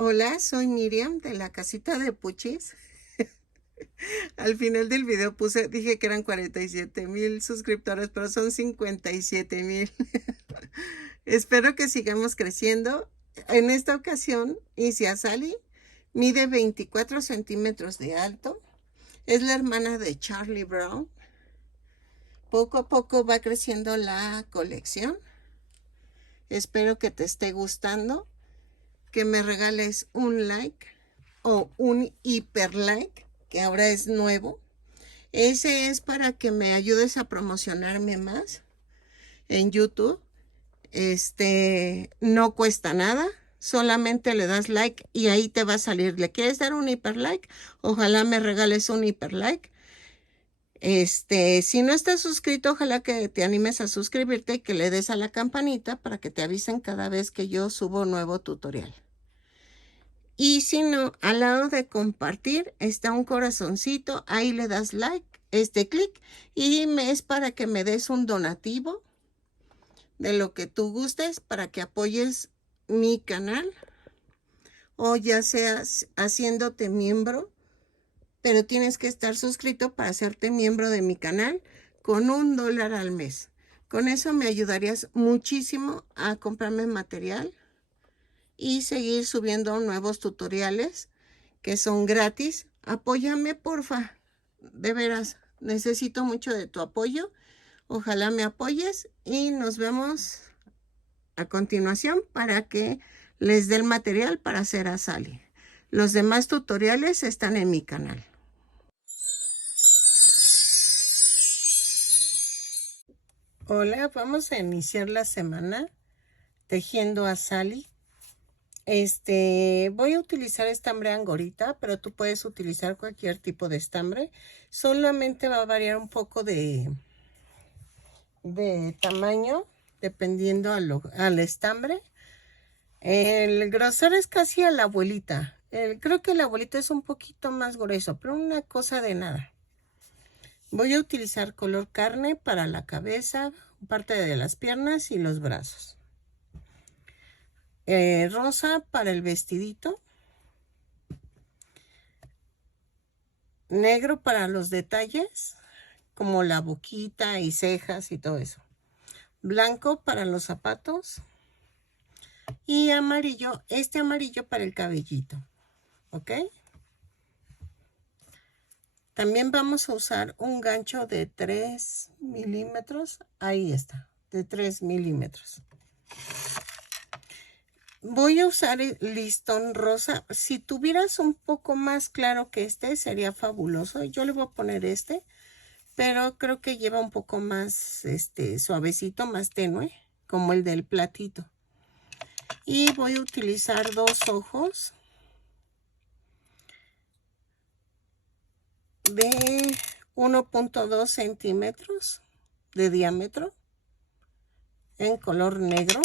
Hola, soy Miriam de la casita de Puchis. Al final del video dije que eran 47,000 suscriptores, pero son 57,000. Espero que sigamos creciendo. En esta ocasión hice a Sally. Mide 24 centímetros de alto. Es la hermana de Charlie Brown. Poco a poco va creciendo la colección. Espero que te esté gustando, que me regales un like o un hiper like, que ahora es nuevo. Ese es para que me ayudes a promocionarme más en YouTube. No cuesta nada, solamente le das like y ahí te va a salir. ¿Le quieres dar un hiper like? Ojalá me regales un hiper like. Si no estás suscrito, ojalá que te animes a suscribirte y que le des a la campanita para que te avisen cada vez que yo subo un nuevo tutorial. Y si no, al lado de compartir está un corazoncito, ahí le das like, clic, y es para que me des un donativo de lo que tú gustes para que apoyes mi canal, o ya seas haciéndote miembro, pero tienes que estar suscrito para hacerte miembro de mi canal con $1 al mes. Con eso me ayudarías muchísimo a comprarme material y seguir subiendo nuevos tutoriales que son gratis. Apóyame, porfa. De veras, necesito mucho de tu apoyo. Ojalá me apoyes y nos vemos a continuación para que les dé el material para hacer a Sally. Los demás tutoriales están en mi canal. Hola, vamos a iniciar la semana tejiendo a Sally. Voy a utilizar estambre angorita, pero tú puedes utilizar cualquier tipo de estambre. Solamente va a variar un poco de tamaño, dependiendo al estambre. El grosor es casi a la abuelita. Creo que el abuelito es un poquito más grueso, pero una cosa de nada. Voy a utilizar color carne para la cabeza, parte de las piernas y los brazos. Rosa para el vestidito. Negro para los detalles, como la boquita y cejas y todo eso. Blanco para los zapatos. Y amarillo, amarillo para el cabellito. ¿Ok? También vamos a usar un gancho de 3 milímetros. Ahí está, de 3 milímetros. Voy a usar el listón rosa. Si tuvieras un poco más claro que sería fabuloso. Yo le voy a poner pero creo que lleva un poco más suavecito, más tenue, como el del platito. Y voy a utilizar 2 ojos de 1.2 centímetros de diámetro en color negro.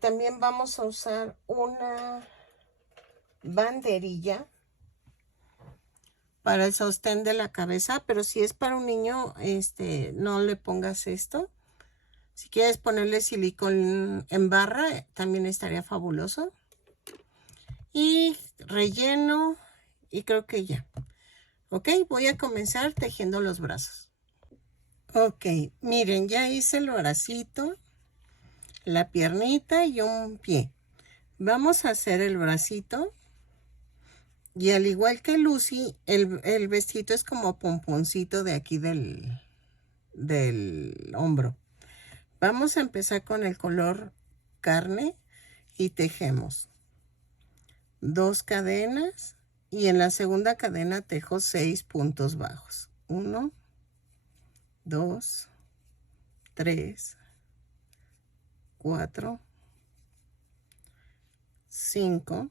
También vamos a usar una banderilla para el sostén de la cabeza, pero si es para un niño, no le pongas esto. Si quieres ponerle silicón en barra, también estaría fabuloso. Y relleno, y creo que ya. Ok, voy a comenzar tejiendo los brazos. Ok, miren, ya hice el bracito, la piernita y un pie. Vamos a hacer el bracito. Y al igual que Lucy, el vestido es como pomponcito de aquí del hombro. Vamos a empezar con el color carne y tejemos 2 cadenas y en la segunda cadena tejo 6 puntos bajos. 1, 2, 3, 4, 5,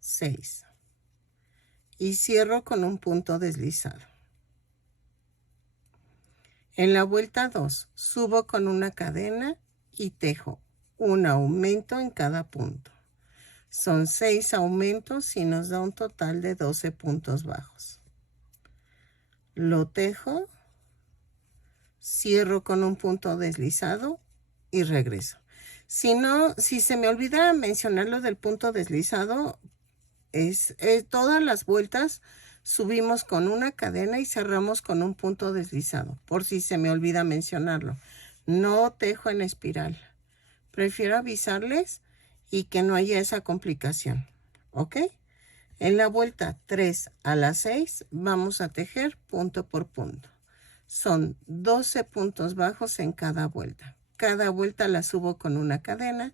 6 y cierro con un punto deslizado. En la vuelta 2 subo con una cadena y tejo un aumento en cada punto. Son 6 aumentos y nos da un total de 12 puntos bajos. Lo tejo, cierro con un punto deslizado y regreso. Si no, si se me olvida mencionar lo del punto deslizado, es todas las vueltas subimos con una cadena y cerramos con un punto deslizado, por si se me olvida mencionarlo. No tejo en espiral. Prefiero avisarles y que no haya esa complicación, ¿ok? En la vuelta 3 a la 6 vamos a tejer punto por punto. Son 12 puntos bajos en cada vuelta. Cada vuelta la subo con una cadena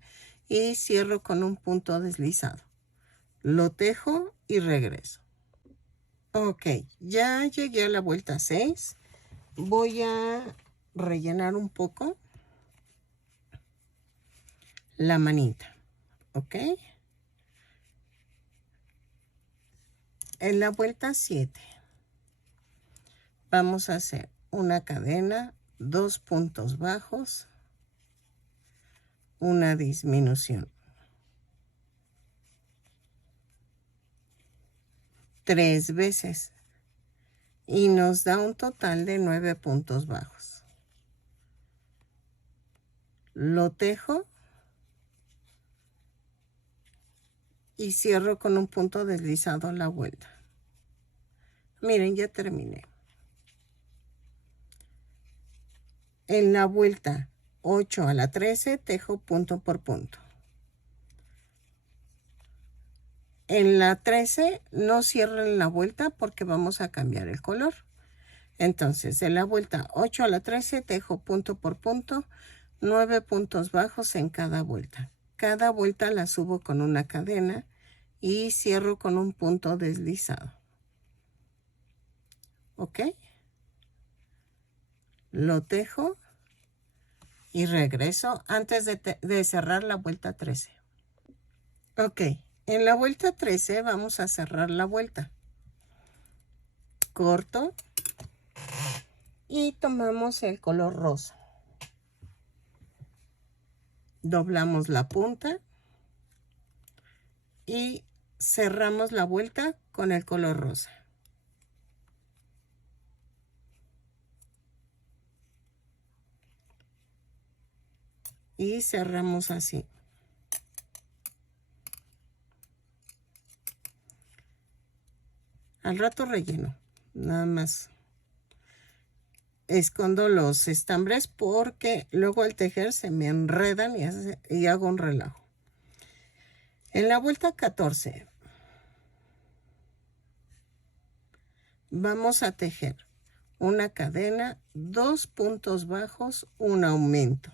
y cierro con un punto deslizado. Lo tejo y regreso. Ok, ya llegué a la vuelta 6. Voy a rellenar un poco la manita, ¿ok? En la vuelta 7 vamos a hacer una cadena, 2 puntos bajos, una disminución, 3 veces y nos da un total de 9 puntos bajos. Lo tejo y cierro con un punto deslizado la vuelta. Miren, ya terminé. En la vuelta 8 a la 13 tejo punto por punto. En la 13 no cierren la vuelta porque vamos a cambiar el color. Entonces, en la vuelta 8 a la 13 tejo punto por punto, 9 puntos bajos en cada vuelta. Cada vuelta la subo con una cadena y cierro con un punto deslizado. ¿Ok? Lo tejo y regreso antes de cerrar la vuelta 13. Ok, en la vuelta 13 vamos a cerrar la vuelta. Corto y tomamos el color rosa. Doblamos la punta y cerramos la vuelta con el color rosa. Y cerramos así. Al rato relleno, nada más escondo los estambres porque luego al tejer se me enredan y hago un relajo. En la vuelta 14 vamos a tejer una cadena, 2 puntos bajos, un aumento,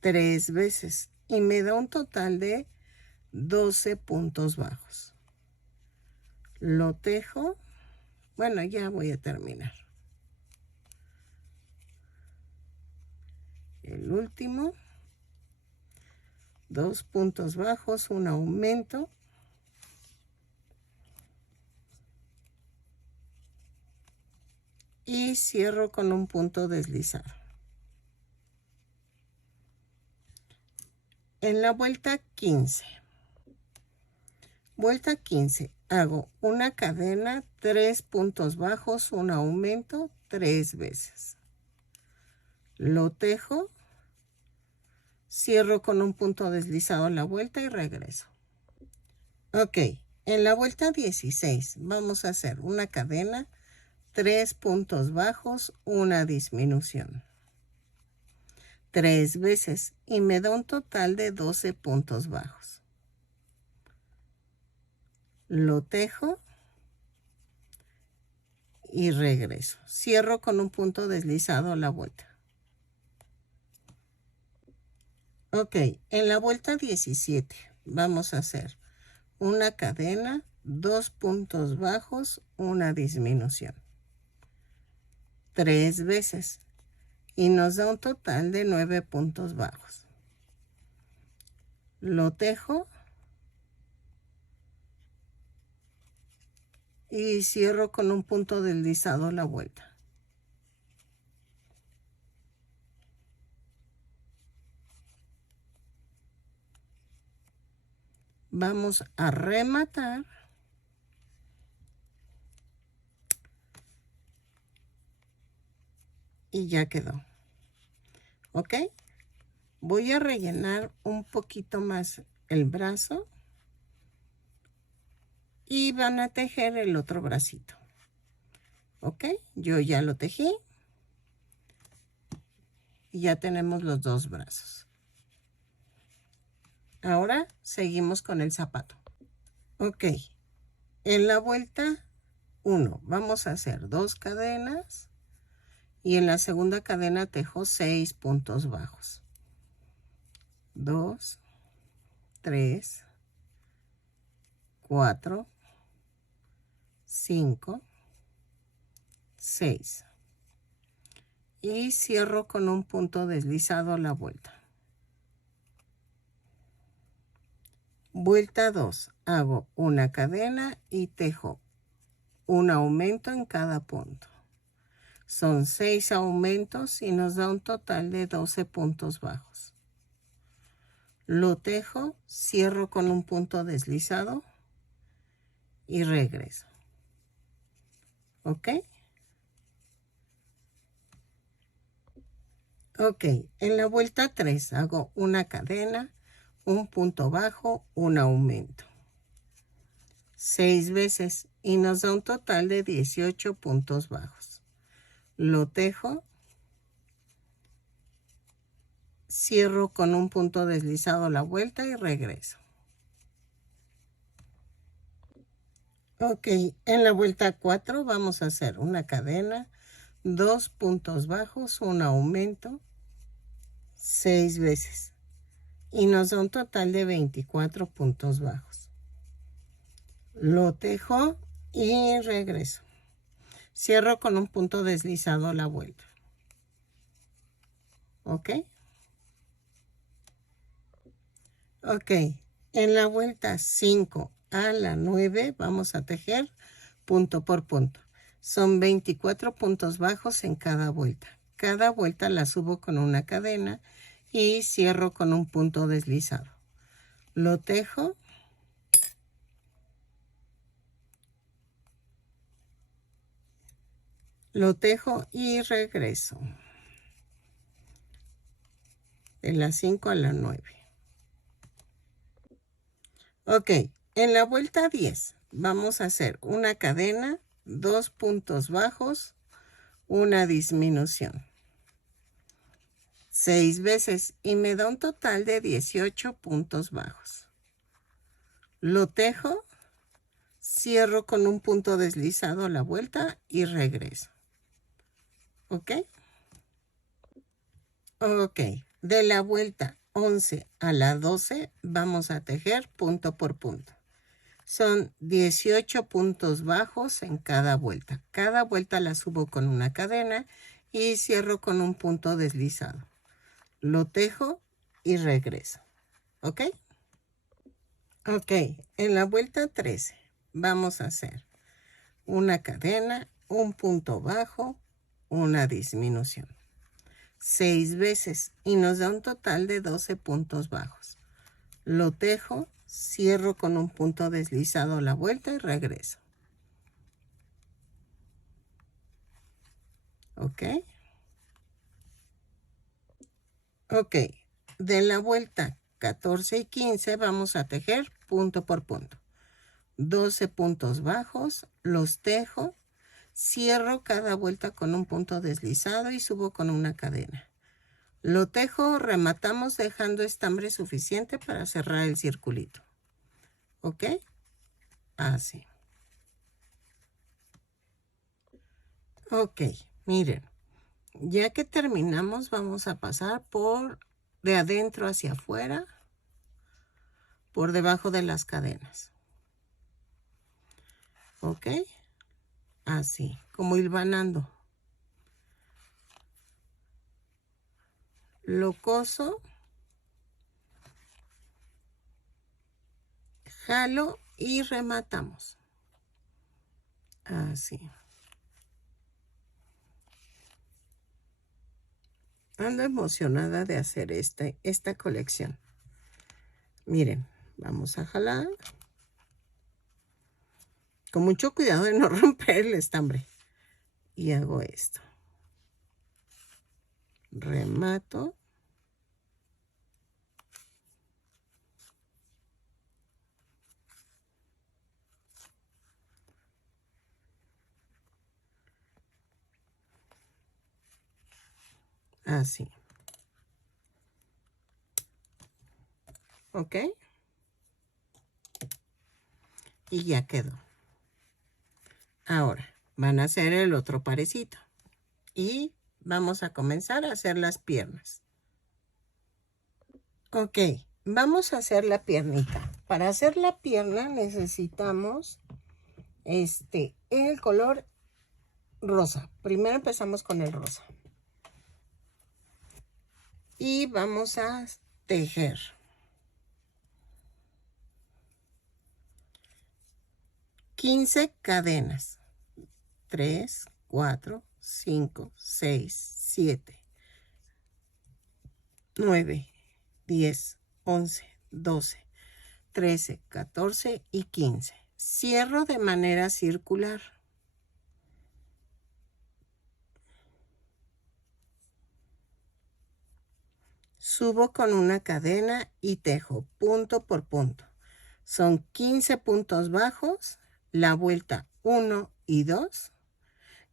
3 veces y me da un total de 12 puntos bajos. Lo tejo. Bueno, ya voy a terminar. El último, 2 puntos bajos, un aumento, y cierro con un punto deslizado. En la vuelta 15, hago una cadena, 3 puntos bajos, un aumento, 3 veces. Lo tejo, cierro con un punto deslizado la vuelta y regreso. Ok, en la vuelta 16 vamos a hacer una cadena, 3 puntos bajos, una disminución, 3 veces y me da un total de 12 puntos bajos. Lo tejo y regreso. Cierro con un punto deslizado la vuelta. Ok, en la vuelta 17 vamos a hacer una cadena, 2 puntos bajos, una disminución, 3 veces y nos da un total de 9 puntos bajos. Lo tejo y cierro con un punto deslizado la vuelta. Vamos a rematar y ya quedó. ¿Ok? Voy a rellenar un poquito más el brazo y van a tejer el otro bracito. ¿Ok? Yo ya lo tejí y ya tenemos los dos brazos. Ahora seguimos con el zapato. Ok, en la vuelta 1 vamos a hacer 2 cadenas y en la segunda cadena tejo 6 puntos bajos. 2, 3, 4, 5, 6. Y cierro con un punto deslizado la vuelta. Vuelta 2, hago una cadena y tejo un aumento en cada punto. Son 6 aumentos y nos da un total de 12 puntos bajos. Lo tejo, cierro con un punto deslizado y regreso. ¿Ok? Ok, en la vuelta 3 hago una cadena, un punto bajo, un aumento. 6 veces y nos da un total de 18 puntos bajos. Lo tejo, cierro con un punto deslizado la vuelta y regreso. Ok, en la vuelta 4 vamos a hacer una cadena, 2 puntos bajos, un aumento, 6 veces. Y nos da un total de 24 puntos bajos. Lo tejo y regreso. Cierro con un punto deslizado la vuelta. ¿Ok? Ok, en la vuelta 5 a la 9 vamos a tejer punto por punto. Son 24 puntos bajos en cada vuelta. Cada vuelta la subo con una cadena y cierro con un punto deslizado. Lo tejo. Lo tejo y regreso. De la 5 a la 9. Ok, en la vuelta 10 vamos a hacer una cadena, 2 puntos bajos, una disminución. 6 veces y me da un total de 18 puntos bajos. Lo tejo, cierro con un punto deslizado la vuelta y regreso. ¿Ok? Ok, de la vuelta 11 a la 12 vamos a tejer punto por punto. Son 18 puntos bajos en cada vuelta. Cada vuelta la subo con una cadena y cierro con un punto deslizado. Lo tejo y regreso. ¿Ok? Ok, en la vuelta 13 vamos a hacer una cadena, un punto bajo, una disminución. 6 veces y nos da un total de 12 puntos bajos. Lo tejo, cierro con un punto deslizado la vuelta y regreso. ¿Ok? Ok, de la vuelta 14 y 15 vamos a tejer punto por punto. 12 puntos bajos, los tejo, cierro cada vuelta con un punto deslizado y subo con una cadena. Lo tejo, rematamos dejando estambre suficiente para cerrar el circulito. ¿Ok? Así. Ok, miren. Ya que terminamos, vamos a pasar por de adentro hacia afuera, por debajo de las cadenas. ¿Ok? Así, como hilvanando. Lo coso, jalo y rematamos. Así. Ando emocionada de hacer esta colección. Miren, vamos a jalar. Con mucho cuidado de no romper el estambre. Y hago esto. Remato. Así. ¿Ok? Y ya quedó. Ahora van a hacer el otro parecito. Y vamos a comenzar a hacer las piernas. Ok, vamos a hacer la piernita. Para hacer la pierna necesitamos el color rosa. Primero empezamos con el rosa. Y vamos a tejer. 15 cadenas. 3, 4, 5, 6, 7, 9, 10, 11, 12, 13, 14 y 15. Cierro de manera circular. Subo con una cadena y tejo punto por punto. Son 15 puntos bajos, la vuelta 1 y 2.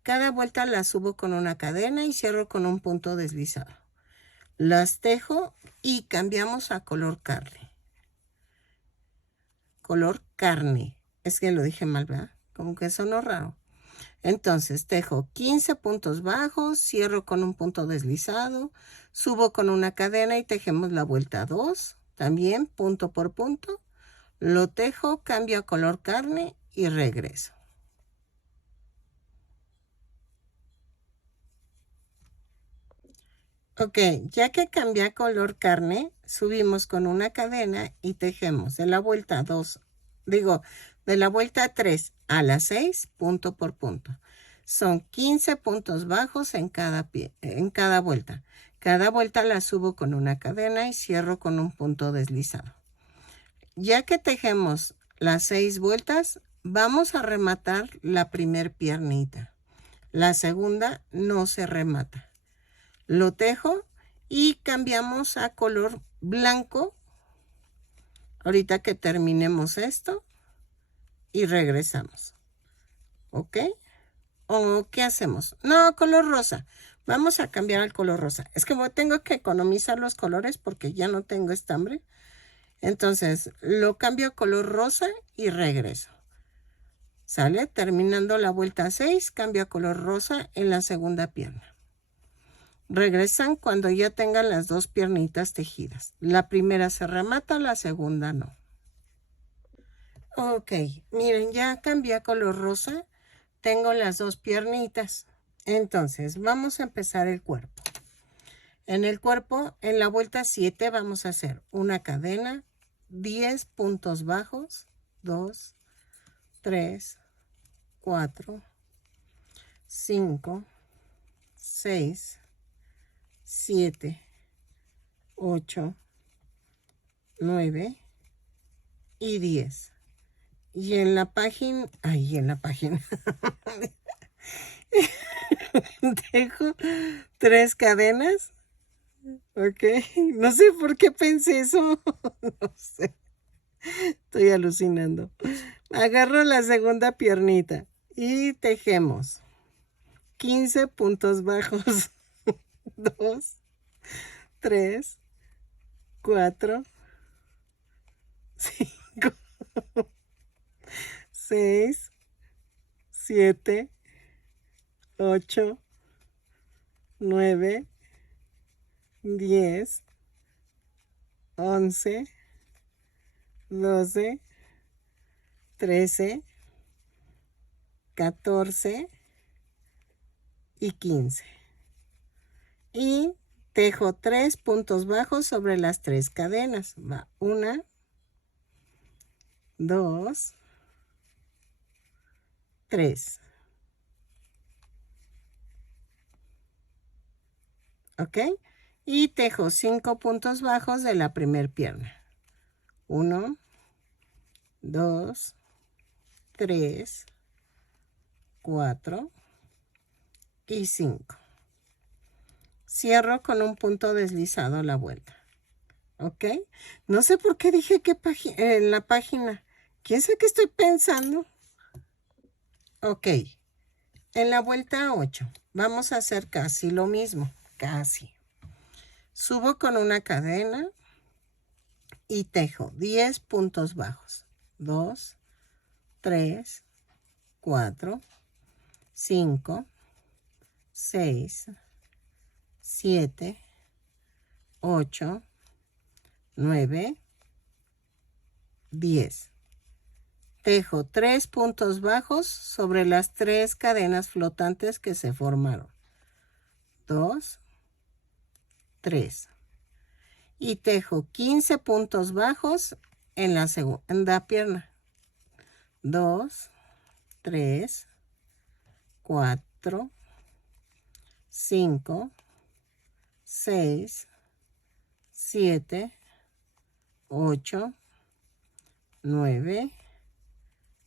Cada vuelta la subo con una cadena y cierro con un punto deslizado. Las tejo y cambiamos a color carne. Color carne. Es que lo dije mal, ¿verdad? Como que sonó raro. Entonces tejo 15 puntos bajos, cierro con un punto deslizado, subo con una cadena y tejemos la vuelta 2, también punto por punto. Lo tejo, cambio a color carne y regreso. Ok, ya que cambié a color carne, subimos con una cadena y tejemos de la vuelta 2, de la vuelta 3 a la 6, punto por punto. Son 15 puntos bajos en cada vuelta. Cada vuelta la subo con una cadena y cierro con un punto deslizado. Ya que tejemos las 6 vueltas, vamos a rematar la primer piernita. La segunda no se remata. Lo tejo y cambiamos a color blanco ahorita que terminemos esto y regresamos. ¿Ok? ¿O qué hacemos? No, color rosa. Vamos a cambiar al color rosa. Es que tengo que economizar los colores porque ya no tengo estambre. Entonces lo cambio a color rosa y regreso. ¿Sale? Terminando la vuelta 6, cambio a color rosa en la segunda pierna. Regresan cuando ya tengan las 2 piernitas tejidas. La primera se remata, la segunda no. Ok, miren, ya cambié a color rosa. Tengo las 2 piernitas. Entonces, vamos a empezar el cuerpo. En el cuerpo, en la vuelta 7, vamos a hacer una cadena, 10 puntos bajos, 2, 3, 4, 5, 6, 7, 8, 9 y 10. Y en la página, dejo 3 cadenas. Ok, no sé por qué pensé eso. No sé, estoy alucinando. Agarro la segunda piernita y tejemos 15 puntos bajos. 2, 3, 4, 5, 6, 7, 8, 9, 10, 11, 12, 13, 14 y 15. Y tejo 3 puntos bajos sobre las 3 cadenas. Va 1, 2, 3. ¿Ok? Y tejo 5 puntos bajos de la primer pierna. 1, 2, 3, 4 y 5. Cierro con un punto deslizado la vuelta. ¿Ok? No sé por qué dije que en la página. ¿Quién sabe qué estoy pensando? Ok. En la vuelta 8 vamos a hacer casi lo mismo. Casi. Subo con una cadena y tejo 10 puntos bajos. 2, 3, 4, 5, 6, 7, 8, 9, 10. Tejo 3 puntos bajos sobre las 3 cadenas flotantes que se formaron. 2, 3. Y tejo 15 puntos bajos en la segunda pierna. 2, 3, 4, 5, 6, 7, 8, 9,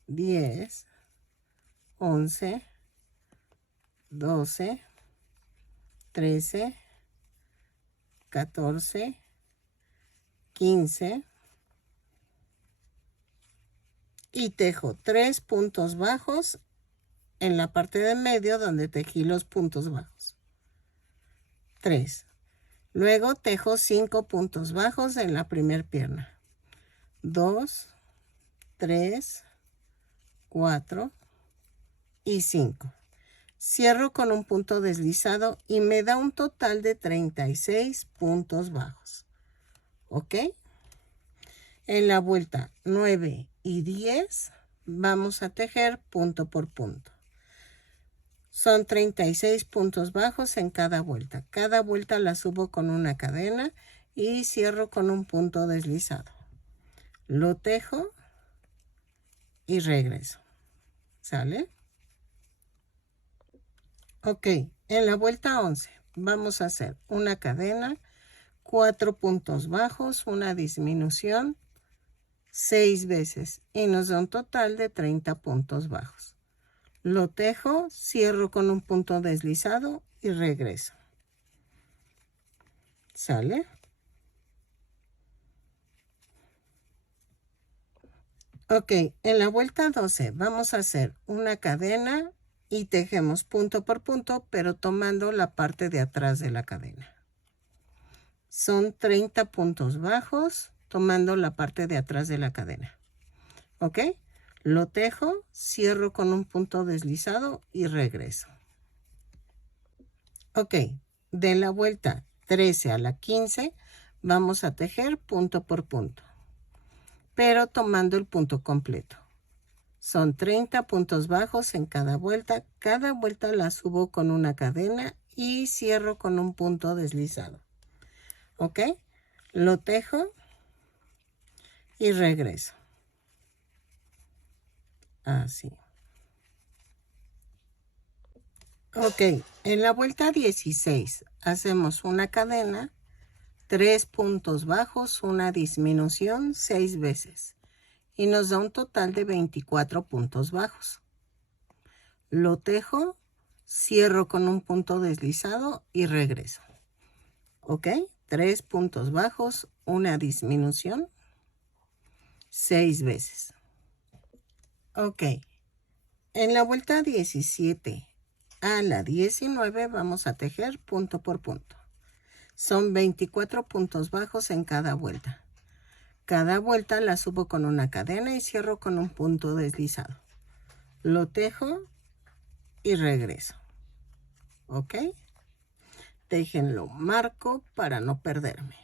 10, 11, 12, 13, 14, 15 y tejo 3 puntos bajos en la parte de medio donde tejí los puntos bajos. 3. Luego tejo 5 puntos bajos en la primera pierna. 2, 3, 4 y 5. Cierro con un punto deslizado y me da un total de 36 puntos bajos. ¿Ok? En la vuelta 9 y 10 vamos a tejer punto por punto. Son 36 puntos bajos en cada vuelta. Cada vuelta la subo con una cadena y cierro con un punto deslizado. Lo tejo y regreso. ¿Sale? Ok, en la vuelta 11 vamos a hacer una cadena, 4 puntos bajos, una disminución, 6 veces y nos da un total de 30 puntos bajos. Lo tejo, cierro con un punto deslizado y regreso. ¿Sale? Ok, en la vuelta 12 vamos a hacer una cadena y tejemos punto por punto, pero tomando la parte de atrás de la cadena. Son 30 puntos bajos tomando la parte de atrás de la cadena. ¿Ok? Lo tejo, cierro con un punto deslizado y regreso. Ok, de la vuelta 13 a la 15 vamos a tejer punto por punto, pero tomando el punto completo. Son 30 puntos bajos en cada vuelta. Cada vuelta la subo con una cadena y cierro con un punto deslizado. ¿Ok? Lo tejo y regreso. Así. Ok, en la vuelta 16 hacemos una cadena, 3 puntos bajos, una disminución 6 veces y nos da un total de 24 puntos bajos. Lo tejo, cierro con un punto deslizado y regreso. Ok, 3 puntos bajos, una disminución 6 veces. Ok, en la vuelta 17 a la 19 vamos a tejer punto por punto. Son 24 puntos bajos en cada vuelta. Cada vuelta la subo con una cadena y cierro con un punto deslizado. Lo tejo y regreso. ¿Ok? Déjenlo marco para no perderme.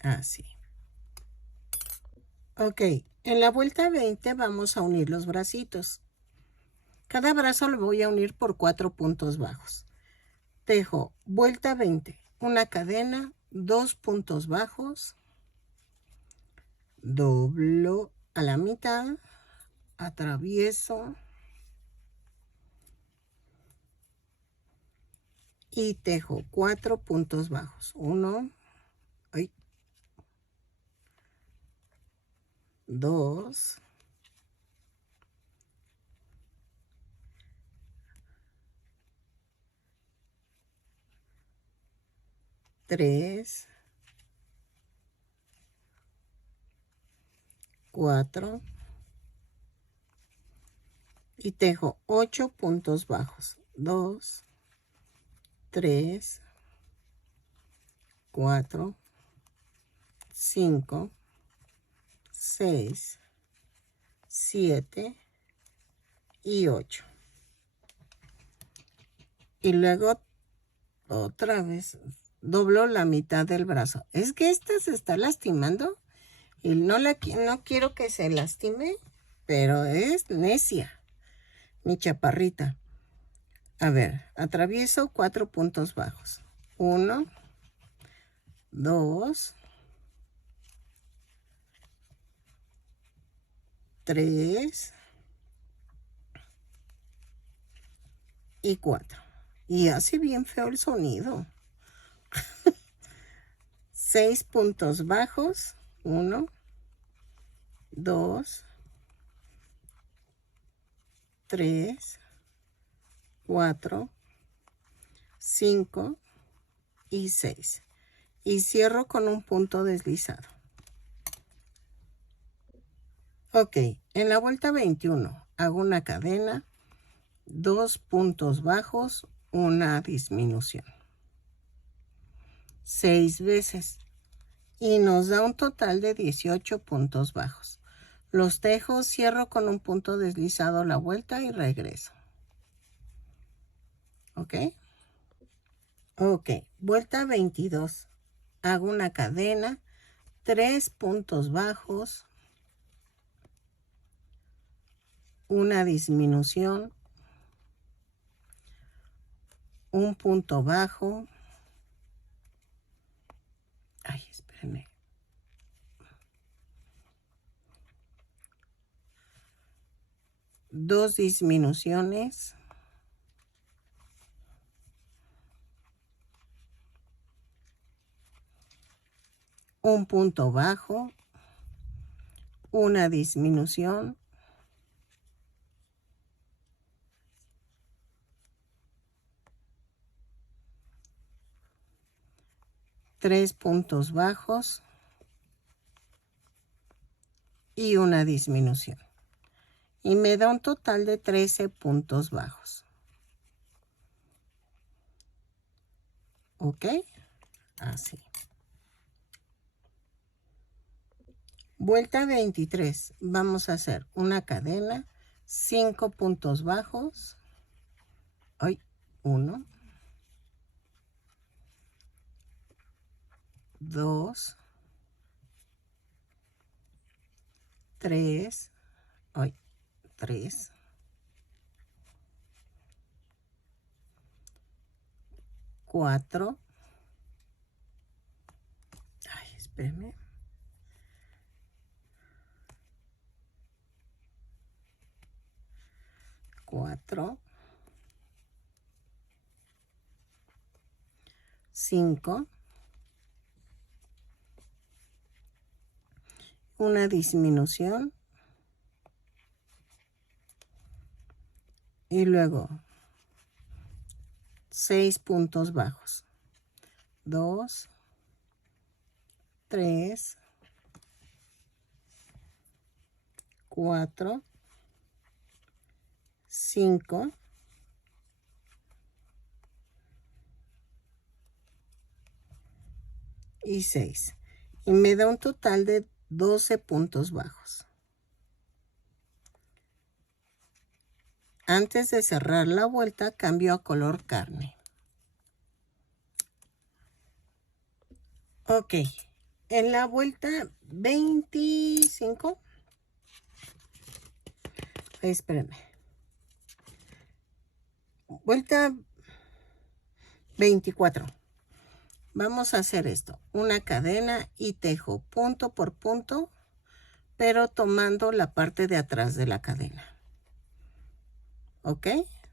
Así. Ok, en la vuelta 20 vamos a unir los bracitos. Cada brazo lo voy a unir por 4 puntos bajos. Tejo vuelta 20, una cadena, 2 puntos bajos, doblo a la mitad, atravieso y tejo 4 puntos bajos. 1, 2, 3, 4 y tejo 8 puntos bajos. 2, 3, 4, 5, 6, 7 y 8. Y luego otra vez doblo la mitad del brazo. Es que esta se está lastimando y no quiero que se lastime, pero es necia, mi chaparrita. A ver, atravieso 4 puntos bajos. 1, 2, 3 y 4. Y hace bien feo el sonido. 6 puntos bajos. 1, 2, 3, 4, 5 y 6. Y cierro con un punto deslizado. Ok, en la vuelta 21 hago una cadena, 2 puntos bajos, una disminución. 6 veces. Y nos da un total de 18 puntos bajos. Los tejo, cierro con un punto deslizado la vuelta y regreso. ¿Ok? Ok, vuelta 22. Hago una cadena, 3 puntos bajos, una disminución, un punto bajo. Ay, espérenme. Dos disminuciones. Un punto bajo, una disminución, tres puntos bajos y una disminución. Y me da un total de 13 puntos bajos. ¿Ok? Así. Vuelta 23. Vamos a hacer una cadena, 5 puntos bajos. Ay, 1, 2, 3, ay, 3, 4, ay, espérenme, 4, 5, una disminución y luego 6 puntos bajos. 2, 3, 4, 5 y 6. Y me da un total de 12 puntos bajos. Antes de cerrar la vuelta, cambio a color carne. Ok, en la vuelta 25, espérenme, vuelta 24, vamos a hacer esto, una cadena y tejo punto por punto, pero tomando la parte de atrás de la cadena. Ok,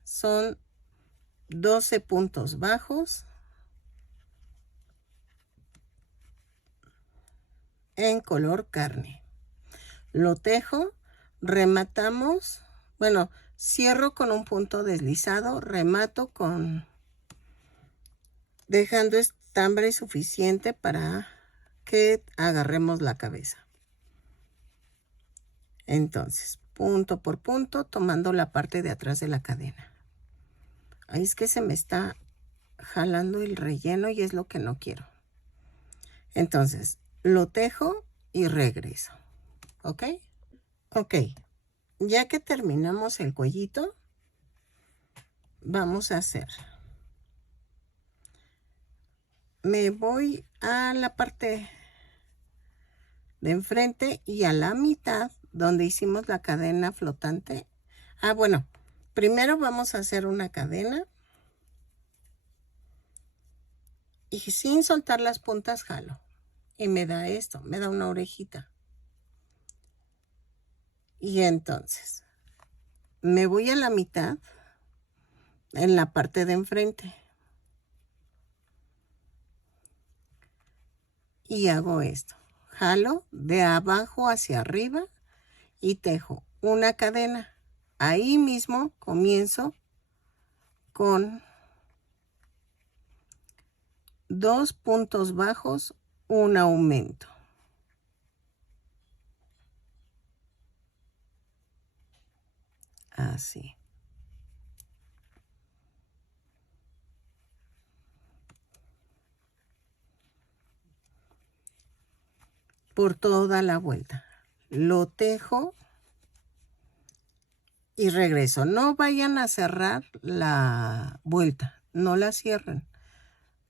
son 12 puntos bajos en color carne. Lo tejo, rematamos, bueno, cierro con un punto deslizado, remato con dejando estambre suficiente para que agarremos la cabeza. Entonces, punto por punto, tomando la parte de atrás de la cadena. Ahí es que se me está jalando el relleno y es lo que no quiero. Entonces, lo tejo y regreso. ¿Ok? Ok. Ya que terminamos el cuellito, vamos a hacer. Me voy a la parte de enfrente y a la mitad donde hicimos la cadena flotante. Bueno, primero vamos a hacer una cadena y sin soltar las puntas jalo y me da esto, me da una orejita. Y entonces me voy a la mitad en la parte de enfrente y hago esto. Jalo de abajo hacia arriba y tejo una cadena. Ahí mismo comienzo con 2 puntos bajos, un aumento. Así. Por toda la vuelta. Lo tejo y regreso. No vayan a cerrar la vuelta, no la cierren.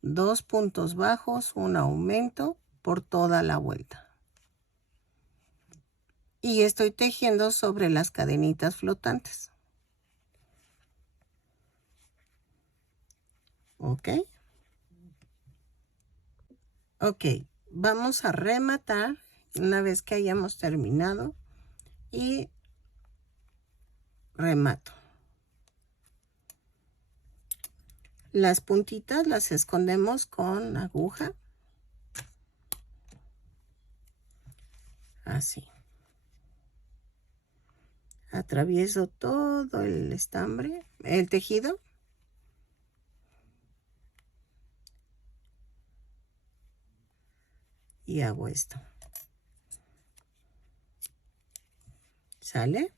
2 puntos bajos, un aumento por toda la vuelta. Y estoy tejiendo sobre las cadenitas flotantes. ¿Ok? Ok, vamos a rematar una vez que hayamos terminado y remato. Las puntitas las escondemos con aguja. Así. Atravieso todo el estambre, el tejido. Y hago esto. ¿Sale?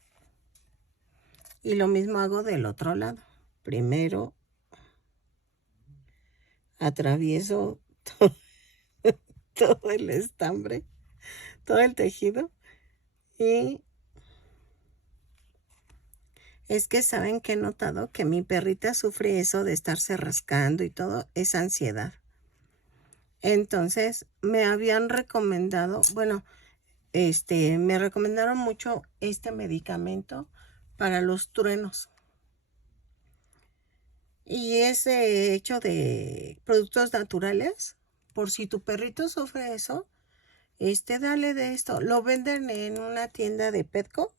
Y lo mismo hago del otro lado. Primero atravieso todo el estambre, todo el tejido. Y es que saben que he notado que mi perrita sufre eso de estarse rascando y todo, es ansiedad. Entonces me habían recomendado, bueno, me recomendaron mucho este medicamento para los truenos. Y es hecho de productos naturales. Por si tu perrito sufre eso, dale de esto. Lo venden en una tienda de Petco.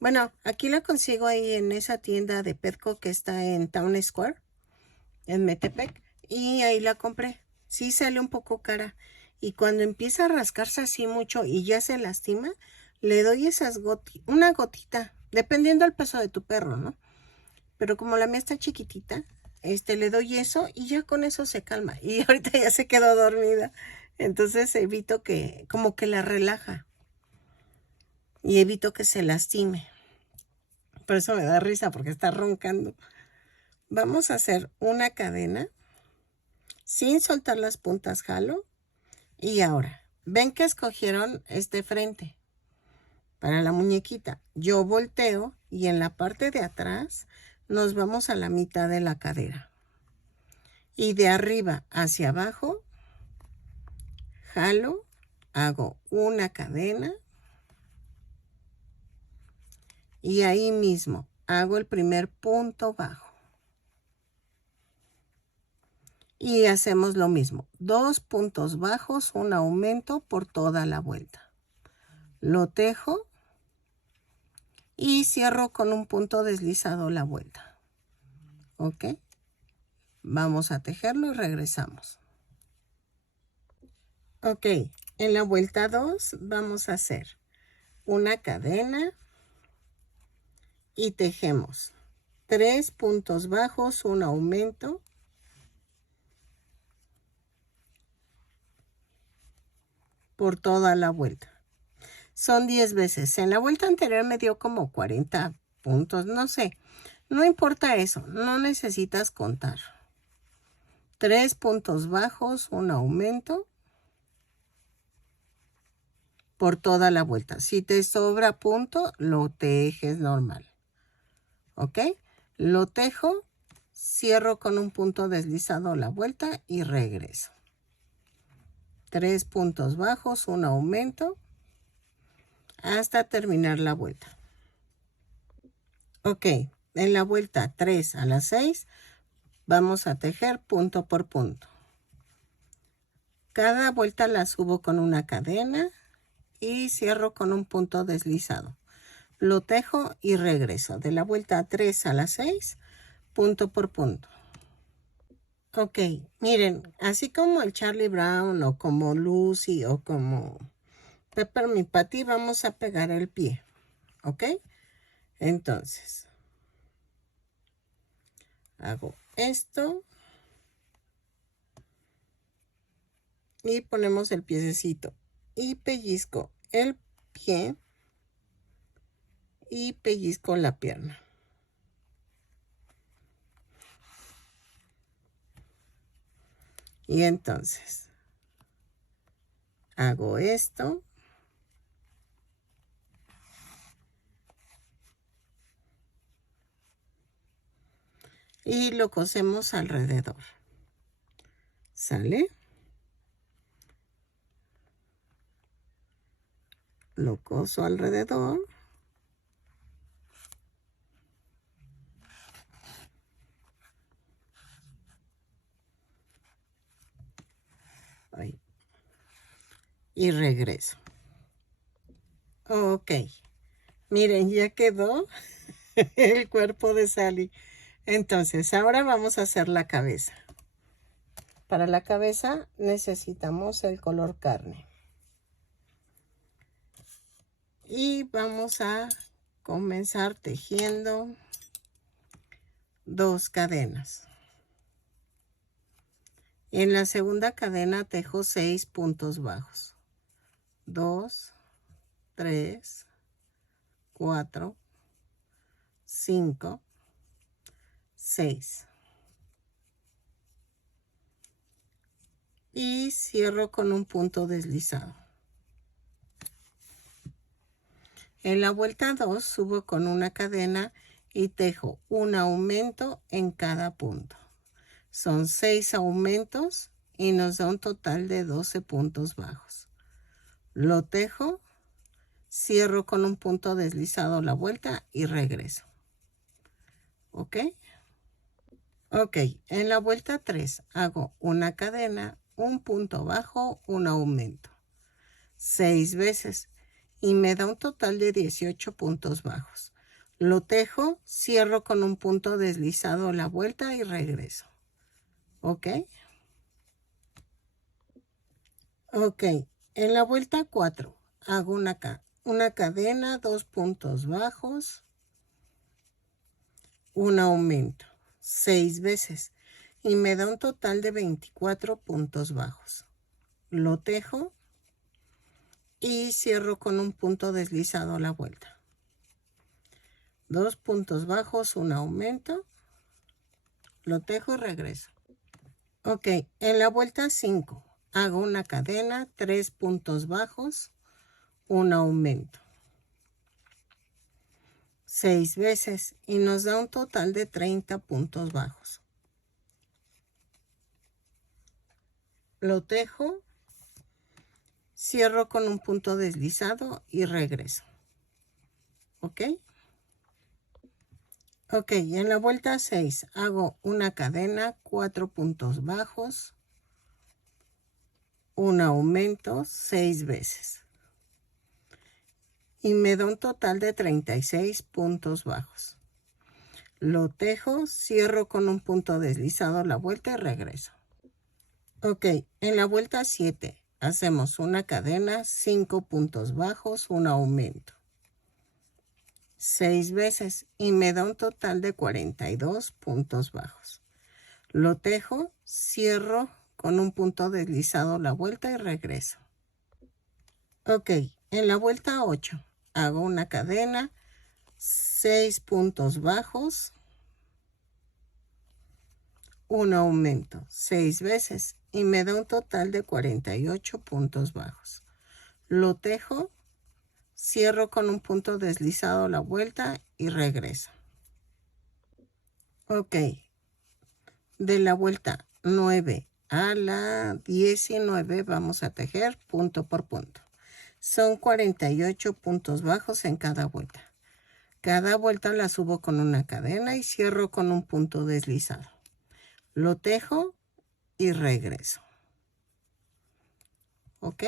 Bueno, aquí la consigo ahí en esa tienda de Petco que está en Town Square, en Metepec. Y ahí la compré. Sí sale un poco cara. Y cuando empieza a rascarse así mucho y ya se lastima, le doy una gotita, dependiendo del peso de tu perro, ¿no? Pero como la mía está chiquitita, le doy eso y ya con eso se calma. Y ahorita ya se quedó dormida. Entonces evito como que la relaja. Y evito que se lastime. Por eso me da risa porque está roncando. Vamos a hacer una cadena sin soltar las puntas, jalo. Y ahora, ven que escogieron este frente para la muñequita. Yo volteo y en la parte de atrás nos vamos a la mitad de la cadera. Y de arriba hacia abajo, jalo, hago una cadena. Y ahí mismo hago el primer punto bajo. Y hacemos lo mismo. 2 puntos bajos, un aumento por toda la vuelta. Lo tejo y cierro con un punto deslizado la vuelta. ¿Ok? Vamos a tejerlo y regresamos. Ok, en la vuelta 2 vamos a hacer una cadena y tejemos 3 puntos bajos, un aumento por toda la vuelta. Son 10 veces. En la vuelta anterior me dio como 40 puntos, no sé. No importa eso, no necesitas contar. 3 puntos bajos, un aumento por toda la vuelta. Si te sobra punto, lo tejes normal. ¿Ok? Lo tejo, cierro con un punto deslizado la vuelta y regreso. 3 puntos bajos, un aumento hasta terminar la vuelta. Ok, en la vuelta 3 a la 6 vamos a tejer punto por punto. Cada vuelta la subo con una cadena y cierro con un punto deslizado. Lo tejo y regreso. De la vuelta 3 a la 6, punto por punto. Ok, miren, así como el Charlie Brown o como Lucy o como Peppermint Patty, vamos a pegar el pie. ¿Ok? Entonces, hago esto y ponemos el piececito y pellizco el pie y pellizco la pierna. Y entonces hago esto y lo cosemos alrededor. ¿Sale? Lo coso alrededor. Ahí. Y regreso. Ok. Miren, ya quedó el cuerpo de Sally. Entonces, ahora vamos a hacer la cabeza. Para la cabeza necesitamos el color carne. Y vamos a comenzar tejiendo 2 cadenas. En la segunda cadena tejo 6 puntos bajos. 2, 3, 4, 5, 6. Y cierro con un punto deslizado. En la vuelta 2 subo con una cadena y tejo un aumento en cada punto. Son 6 aumentos y nos da un total de 12 puntos bajos. Lo tejo, cierro con un punto deslizado la vuelta y regreso. ¿Ok? Ok, en la vuelta 3 hago una cadena, un punto bajo, un aumento. 6 veces y me da un total de 18 puntos bajos. Lo tejo, cierro con un punto deslizado la vuelta y regreso. ¿Ok? Ok, en la vuelta 4 hago una cadena, 2 puntos bajos, un aumento, 6 veces y me da un total de 24 puntos bajos. Lo tejo y cierro con un punto deslizado a la vuelta. 2 puntos bajos, un aumento, lo tejo y regreso. Ok, en la vuelta 5 hago una cadena, 3 puntos bajos, un aumento. 6 veces y nos da un total de 30 puntos bajos. Lo tejo, cierro con un punto deslizado y regreso. ¿Ok? Ok, en la vuelta 6 hago una cadena, 4 puntos bajos, un aumento 6 veces. Y me da un total de 36 puntos bajos. Lo tejo, cierro con un punto deslizado la vuelta y regreso. Ok, en la vuelta 7 hacemos una cadena, 5 puntos bajos, un aumento. 6 veces y me da un total de 42 puntos bajos. Lo tejo, cierro con un punto deslizado la vuelta y regreso. Ok, en la vuelta 8 hago una cadena, 6 puntos bajos, un aumento 6 veces y me da un total de 48 puntos bajos. Lo tejo, cierro con un punto deslizado la vuelta y regreso. Ok, de la vuelta 9 a la 19 vamos a tejer punto por punto. Son 48 puntos bajos en cada vuelta. Cada vuelta la subo con una cadena y cierro con un punto deslizado. Lo tejo y regreso. ¿Ok?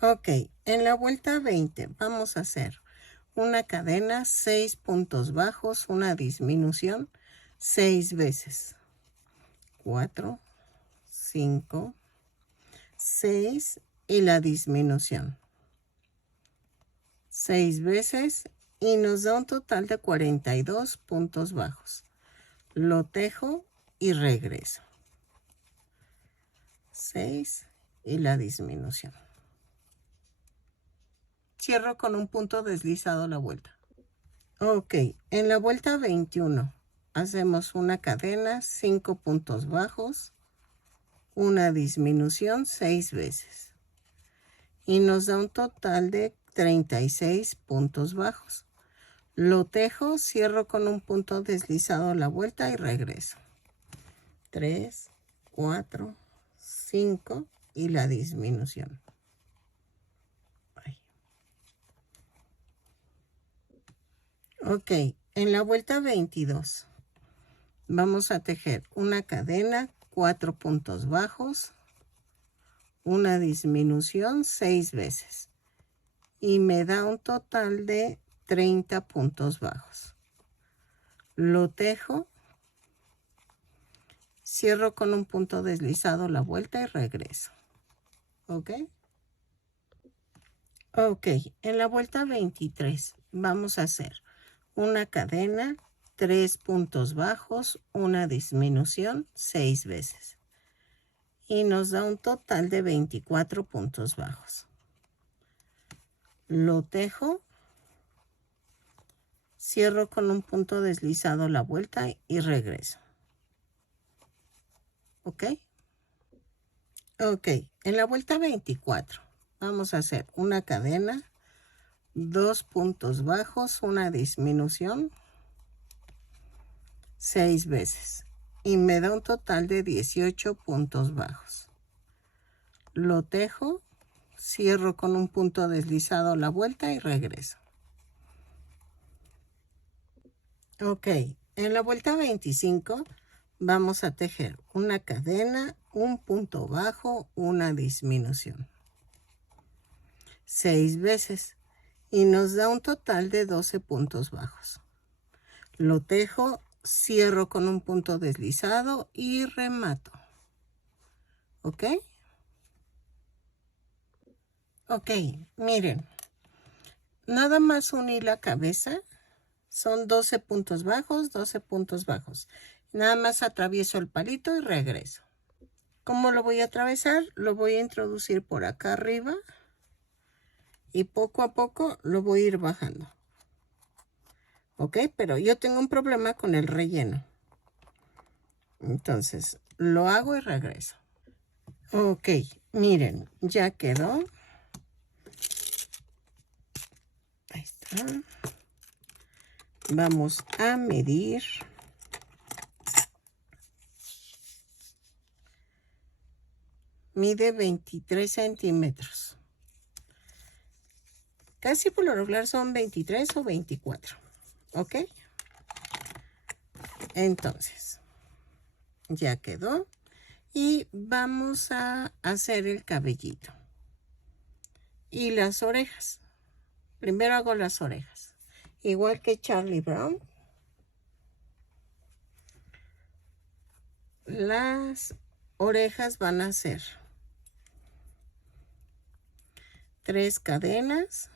Ok, en la vuelta 20 vamos a hacer una cadena, 6 puntos bajos, una disminución 6 veces. 4, 5, 6 y la disminución. 6 veces y nos da un total de 42 puntos bajos. Lo tejo y regreso. 6 y la disminución. Cierro con un punto deslizado la vuelta. Ok, en la vuelta 21 hacemos una cadena, 5 puntos bajos, una disminución 6 veces. Y nos da un total de 36 puntos bajos. Lo tejo, cierro con un punto deslizado la vuelta y regreso. 3, 4, 5 y la disminución. Ok, en la vuelta 22 vamos a tejer una cadena, 4 puntos bajos, una disminución 6 veces y me da un total de 30 puntos bajos. Lo tejo, cierro con un punto deslizado la vuelta y regreso. ¿Ok? Ok, en la vuelta 23 vamos a hacer una cadena, 3 puntos bajos, una disminución 6 veces. Y nos da un total de 24 puntos bajos. Lo tejo, cierro con un punto deslizado la vuelta y regreso. ¿Ok? Ok, en la vuelta 24 vamos a hacer una cadena, 2 puntos bajos, una disminución 6 veces y me da un total de 18 puntos bajos. Lo tejo, cierro con un punto deslizado la vuelta y regreso. Ok, en la vuelta 25 vamos a tejer una cadena, un punto bajo, una disminución 6 veces y nos da un total de 12 puntos bajos. Lo tejo, cierro con un punto deslizado y remato. ¿Ok? Ok, miren, nada más unir la cabeza, son 12 puntos bajos, 12 puntos bajos. Nada más atravieso el palito y regreso. ¿Cómo lo voy a atravesar? Lo voy a introducir por acá arriba y poco a poco lo voy a ir bajando. ¿Ok? Pero yo tengo un problema con el relleno. Entonces, lo hago y regreso. Ok, miren, ya quedó. Ahí está. Vamos a medir. Mide 23 centímetros. Casi por lo regular son 23 o 24. ¿Ok? Entonces, ya quedó. Y vamos a hacer el cabellito. Y las orejas. Primero hago las orejas. Igual que Charlie Brown. Las orejas van a ser 3 cadenas.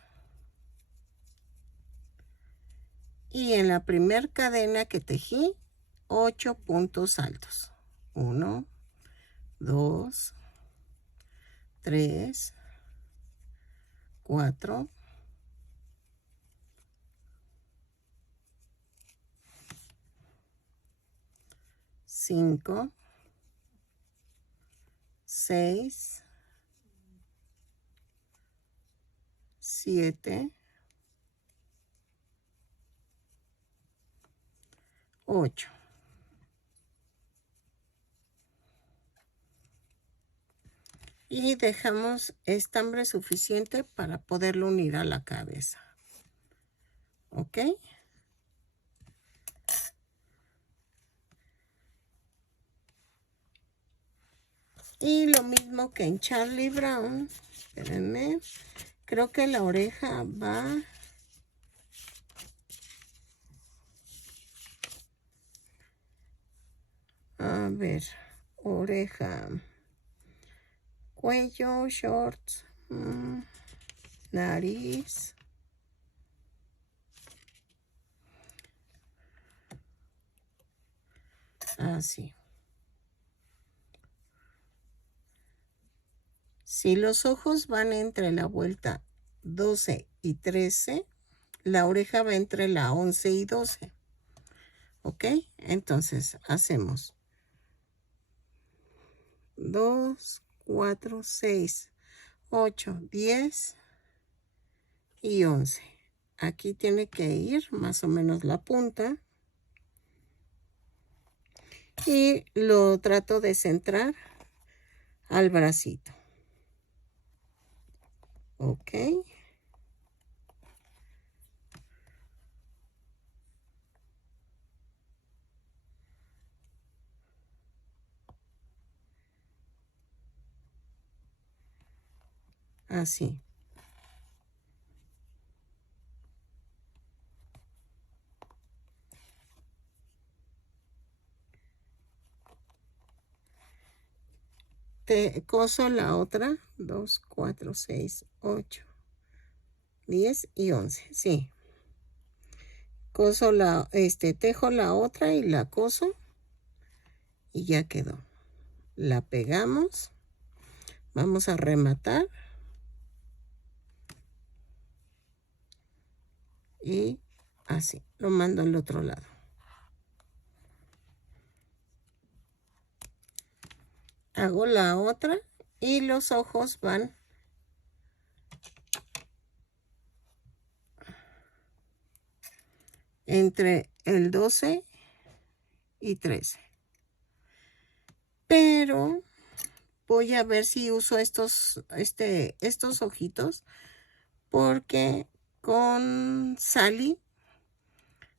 Y en la primera cadena que tejí, 8 puntos altos. 1, 2, 3, 4, 5, 6, 7, 8. Y dejamos estambre suficiente para poderlo unir a la cabeza. ¿Ok? Y lo mismo que en Charlie Brown. Espérenme. Creo que la oreja va... A ver, oreja, cuello, shorts, nariz. Así. Si los ojos van entre la vuelta 12 y 13, la oreja va entre la 11 y 12. ¿Ok? Entonces hacemos 2, 4, 6, 8, 10 y 11. Aquí tiene que ir más o menos la punta. Y lo trato de centrar al bracito. Ok. Así. Te coso la otra. 2, 4, 6, 8, 10 y 11. Sí. Coso la, tejo la otra y la coso. Y ya quedó. La pegamos. Vamos a rematar. Y así. Lo mando al otro lado. Hago la otra. Y los ojos van entre el 12 y 13. Pero voy a ver si uso estos ojitos, porque con Sally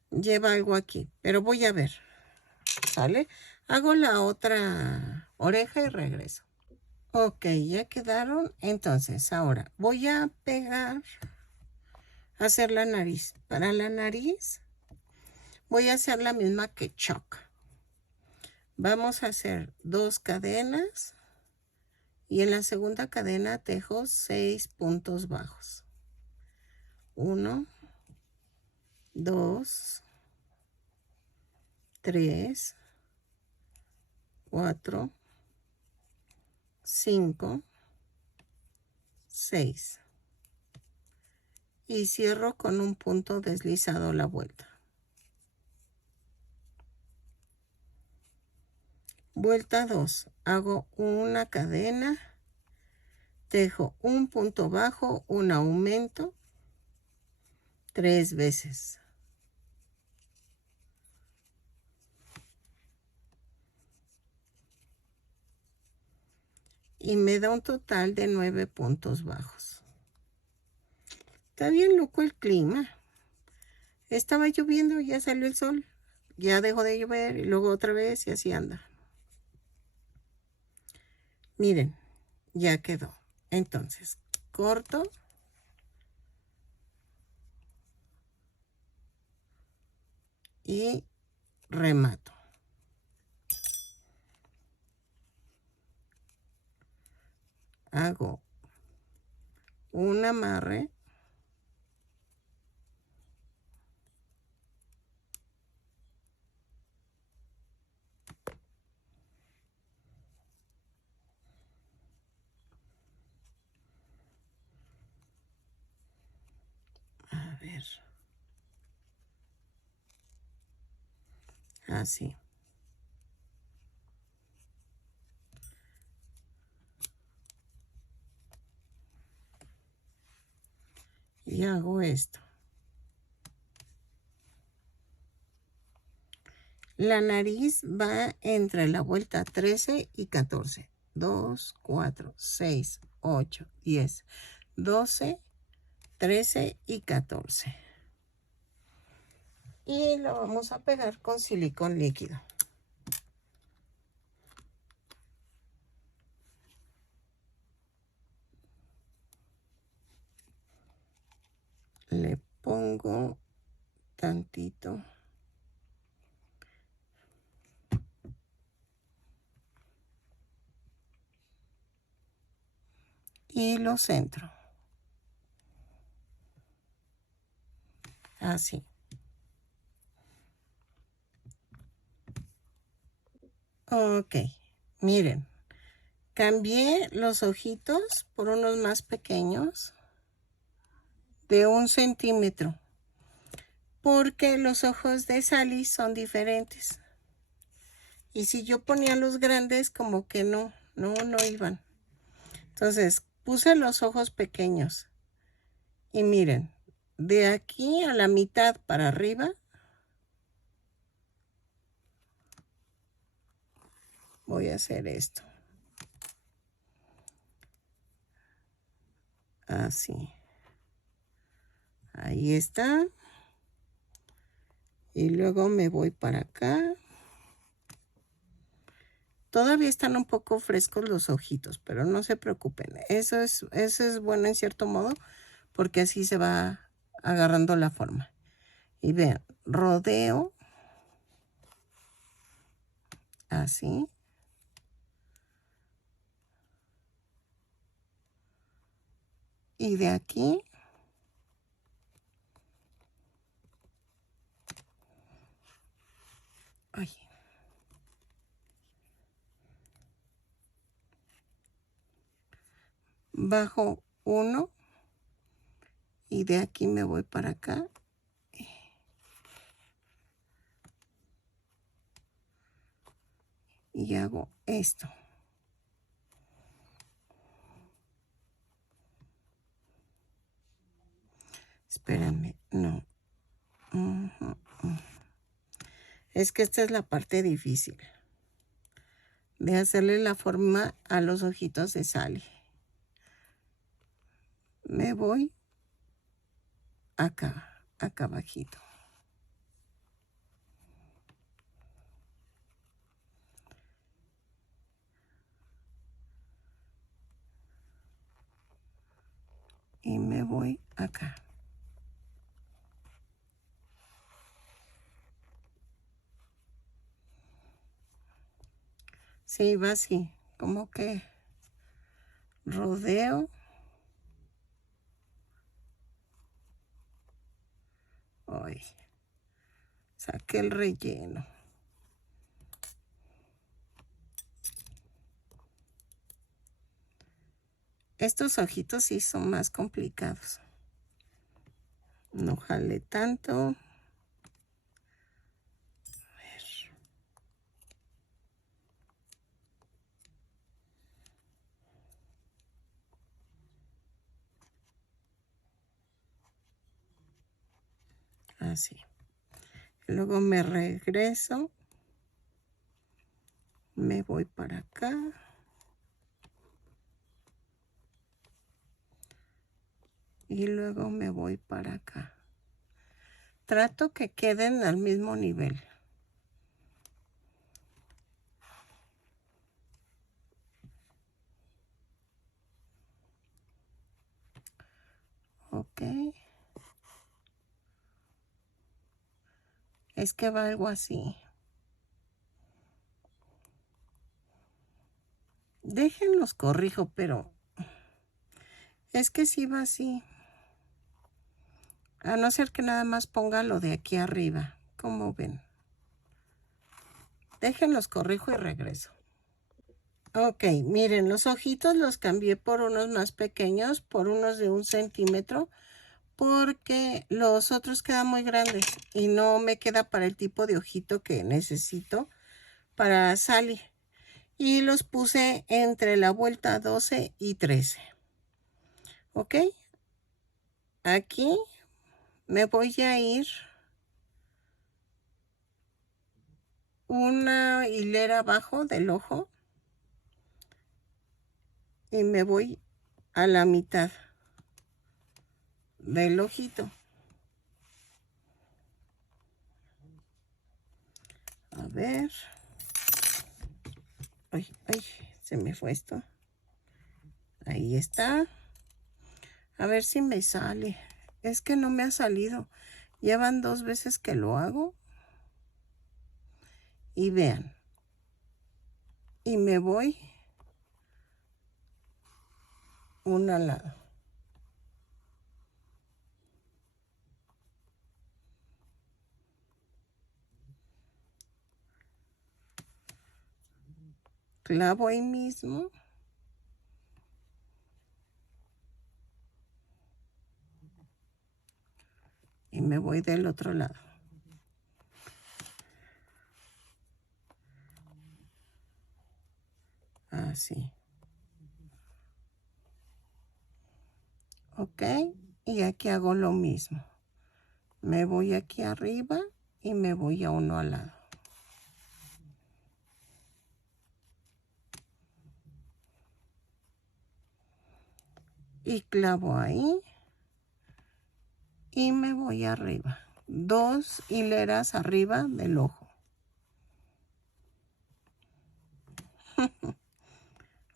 lleva algo aquí, pero voy a ver. ¿Sale? Hago la otra oreja y regreso. Ok, ya quedaron. Entonces, ahora voy a pegar, hacer la nariz. Para la nariz voy a hacer la misma que Chuck. Vamos a hacer 2 cadenas. Y en la segunda cadena tejo 6 puntos bajos. 1, 2, 3, 4, 5, 6. Y cierro con un punto deslizado la vuelta. Vuelta 2. Hago una cadena, tejo un punto bajo, un aumento, 3 veces. Y me da un total de 9 puntos bajos. Está bien loco el clima. Estaba lloviendo, ya salió el sol. Ya dejó de llover y luego otra vez y así anda. Miren, ya quedó. Entonces, corto. Y remato. Hago un amarre. A ver. Así. y hago esto. La nariz va entre la vuelta 13 y 14. 2, 4, 6, 8, 10, 12, 13 y 14. Y lo vamos a pegar con silicón líquido. Le pongo tantito. Y lo centro. Así. Ok, miren. Cambié los ojitos por unos más pequeños de 1 centímetro. Porque los ojos de Sally son diferentes. Y si yo ponía los grandes, como que no iban. Entonces, puse los ojos pequeños. Y miren, de aquí a la mitad para arriba, voy a hacer esto. Así. Ahí está. Y luego me voy para acá. Todavía están un poco frescos los ojitos, pero no se preocupen. Eso es bueno en cierto modo, porque así se va agarrando la forma. Y vean, rodeo. Así. Y de aquí. Ay. Bajo uno. Y de aquí me voy para acá. Y hago esto. Espérenme, no. Es que esta es la parte difícil. De hacerle la forma a los ojitos de Sally. Me voy acá abajito. Y me voy acá. Sí, va así, como que rodeo. Ay, saqué el relleno. Estos ojitos sí son más complicados. No jale tanto. Así. Luego me regreso. Me voy para acá. Y luego me voy para acá. Trato que queden al mismo nivel. Ok. Es que va algo así. Déjenlos corrijo, pero es que sí va así. A no ser que nada más ponga lo de aquí arriba. ¿Cómo ven? Déjenlos corrijo y regreso. Ok, miren, los ojitos los cambié por unos más pequeños, por unos de 1 centímetro, porque los otros quedan muy grandes y no me queda para el tipo de ojito que necesito para Sally. Y los puse entre la vuelta 12 y 13. ¿Ok? aquí me voy a ir una hilera abajo del ojo y me voy a la mitad del ojito. A ver. Ay, ay, se me fue esto. Ahí está. A ver si me sale. Es que no me ha salido. Llevan 2 veces que lo hago. Y vean. Y me voy un al lado. Clavo ahí mismo. Y me voy del otro lado. Así. Ok. Y aquí hago lo mismo. Me voy aquí arriba y me voy a uno al lado. Y clavo ahí. Y me voy arriba. 2 hileras arriba del ojo.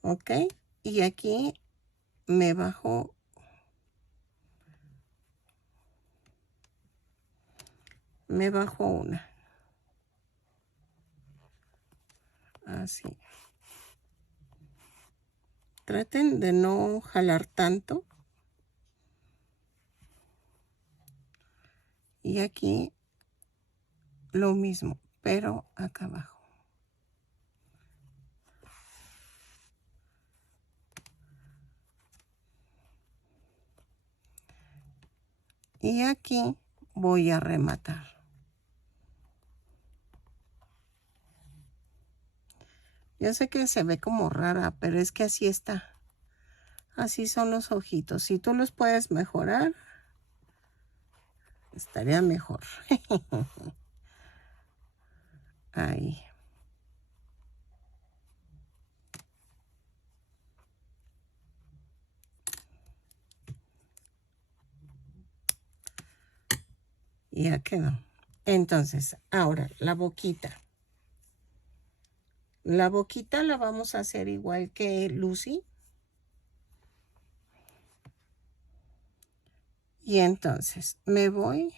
Ok. Y aquí me bajo. Me bajo una. Así. Traten de no jalar tanto. Y aquí lo mismo, pero acá abajo. Y aquí voy a rematar. Yo sé que se ve como rara, pero es que así está. Así son los ojitos. Si tú los puedes mejorar, estaría mejor. Ahí. Y ya quedó. Entonces, ahora la boquita. La boquita la vamos a hacer igual que Lucy. Y entonces me voy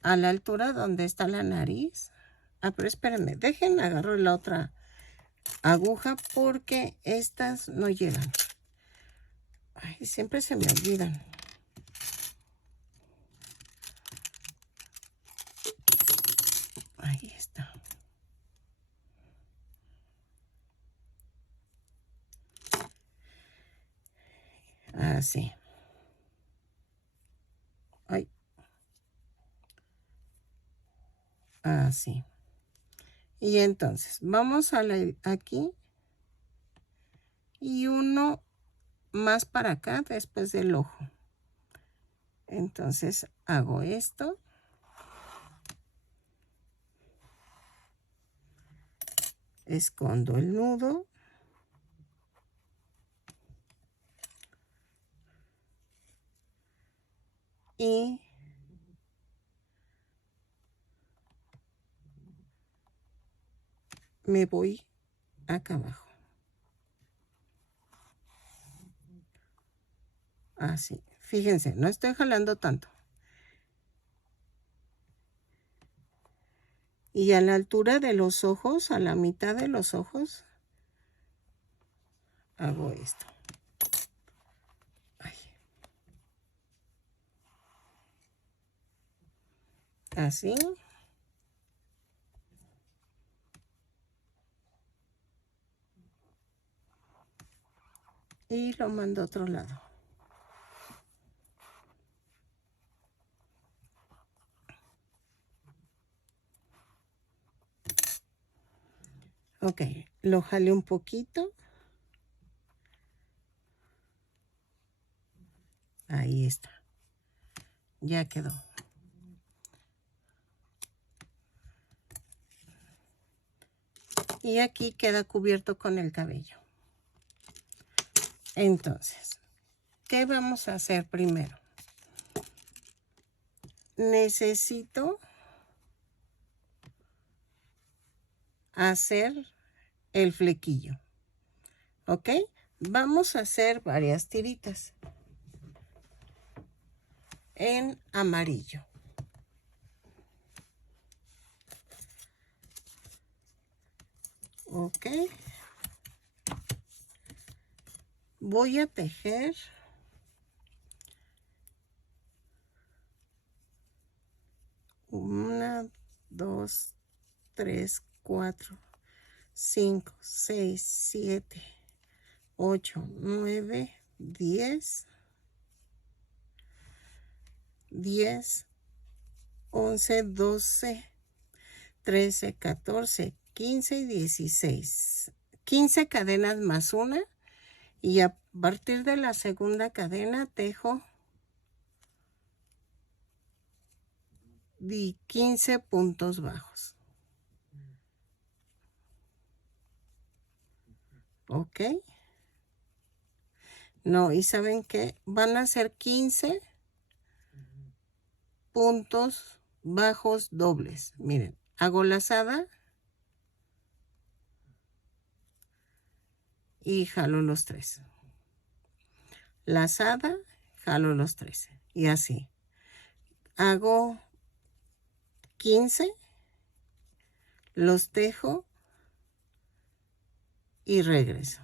a la altura donde está la nariz. Ah, pero espérenme, dejen, agarro la otra aguja porque estas no llegan. Ay, siempre se me olvidan. Ahí está. Así. Ay. Así. Y entonces, vamos a aquí. Y uno más para acá después del ojo. Entonces, hago esto. Escondo el nudo. Y me voy acá abajo. Así. Fíjense, no estoy jalando tanto. Y a la altura de los ojos, a la mitad de los ojos, hago esto. Ay. Así. Y lo mando a otro lado. Ok, lo jalé un poquito. Ahí está. Ya quedó. Y aquí queda cubierto con el cabello. Entonces, ¿qué vamos a hacer primero? Necesito hacer el flequillo. ¿Ok? Vamos a hacer varias tiritas en amarillo. Ok. Voy a tejer 1, 2, 3, 4, 5, 6, 7, 8, 9, 10, 10, 11, 12, 13, 14, 15 y 16. 15 cadenas más una. Y a partir de la segunda cadena tejo 15 puntos bajos. ¿Ok? No, ¿y saben qué? Van a ser 15 puntos bajos dobles. Miren, hago lazada y jalo los 3. Lazada, jalo los 3. Y así. Hago 15, los tejo y regreso.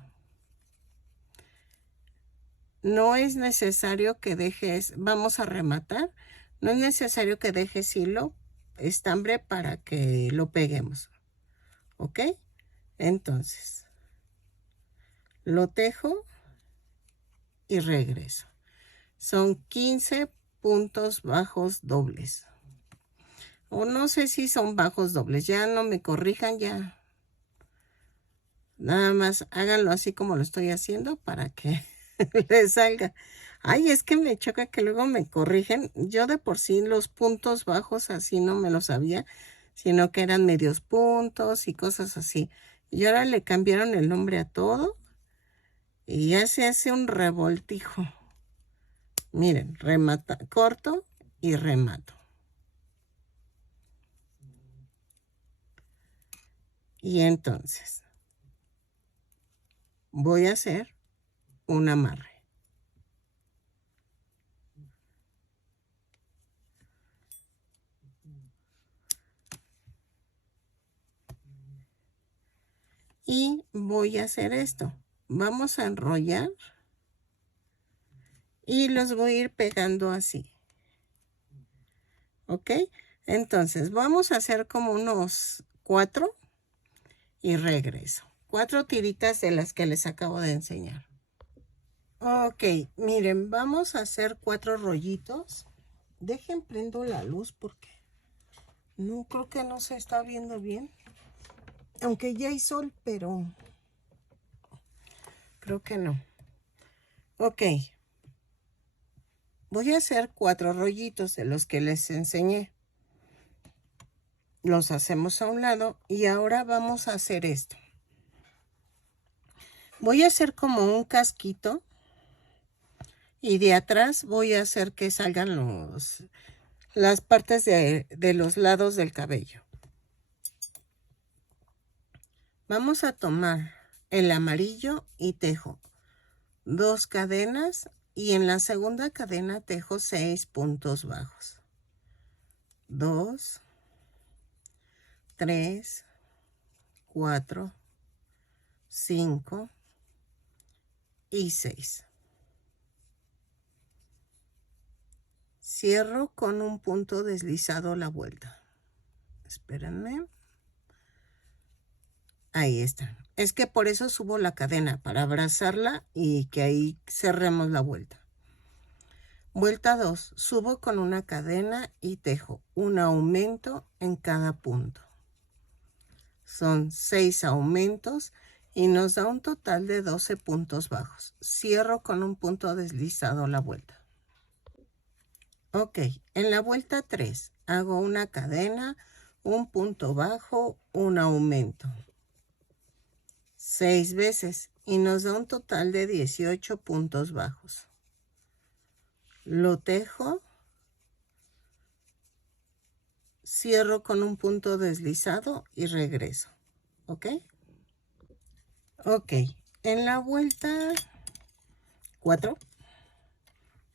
No es necesario que dejes, vamos a rematar, no es necesario que dejes hilo, estambre para que lo peguemos. ¿Ok? Entonces, lo tejo y regreso. Son 15 puntos bajos dobles. O no sé si son bajos dobles, ya no me corrijan, ya. Nada más háganlo así como lo estoy haciendo para que les salga. Ay, es que me choca que luego me corrigen. Yo de por sí los puntos bajos así no me los sabía, sino que eran medios puntos y cosas así. Y ahora le cambiaron el nombre a todo y ya se hace un revoltijo. Miren, remata, corto y remato. Y entonces voy a hacer un amarre. Y voy a hacer esto. Vamos a enrollar y los voy a ir pegando así. ¿Ok? Entonces vamos a hacer como unos 4 y regreso. 4 tiritas de las que les acabo de enseñar. Ok, miren, vamos a hacer 4 rollitos. Dejen prendo la luz porque no creo que no se está viendo bien. Aunque ya hay sol, pero creo que no. Ok. Voy a hacer 4 rollitos de los que les enseñé. Los hacemos a un lado y ahora vamos a hacer esto. Voy a hacer como un casquito y de atrás voy a hacer que salgan las partes de los lados del cabello. Vamos a tomar el amarillo y tejo 2 cadenas y en la segunda cadena tejo 6 puntos bajos. 2, 3, 4, 5 y 6. Cierro con un punto deslizado la vuelta. Espérenme. Ahí está. Es que por eso subo la cadena, para abrazarla y que ahí cerremos la vuelta. Vuelta 2. Subo con una cadena y tejo un aumento en cada punto. Son 6 aumentos y nos da un total de 12 puntos bajos. Cierro con un punto deslizado la vuelta. Ok, en la vuelta 3 hago una cadena, un punto bajo, un aumento. 6 veces y nos da un total de 18 puntos bajos. Lo tejo, cierro con un punto deslizado y regreso. ¿Ok? Ok, en la vuelta 4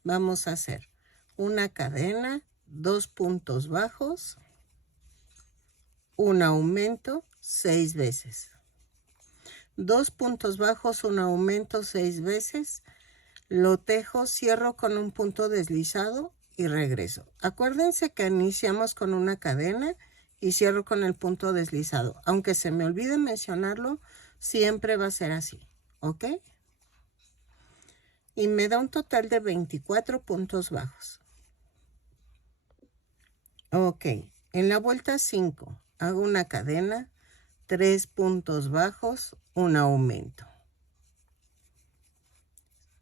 vamos a hacer una cadena, 2 puntos bajos, un aumento 6 veces. 2 puntos bajos, un aumento 6 veces. Lo tejo, cierro con un punto deslizado y regreso. Acuérdense que iniciamos con una cadena y cierro con el punto deslizado. Aunque se me olvide mencionarlo, siempre va a ser así. ¿Ok? Y me da un total de 24 puntos bajos. Ok, en la vuelta 5 hago una cadena, 3 puntos bajos, un aumento.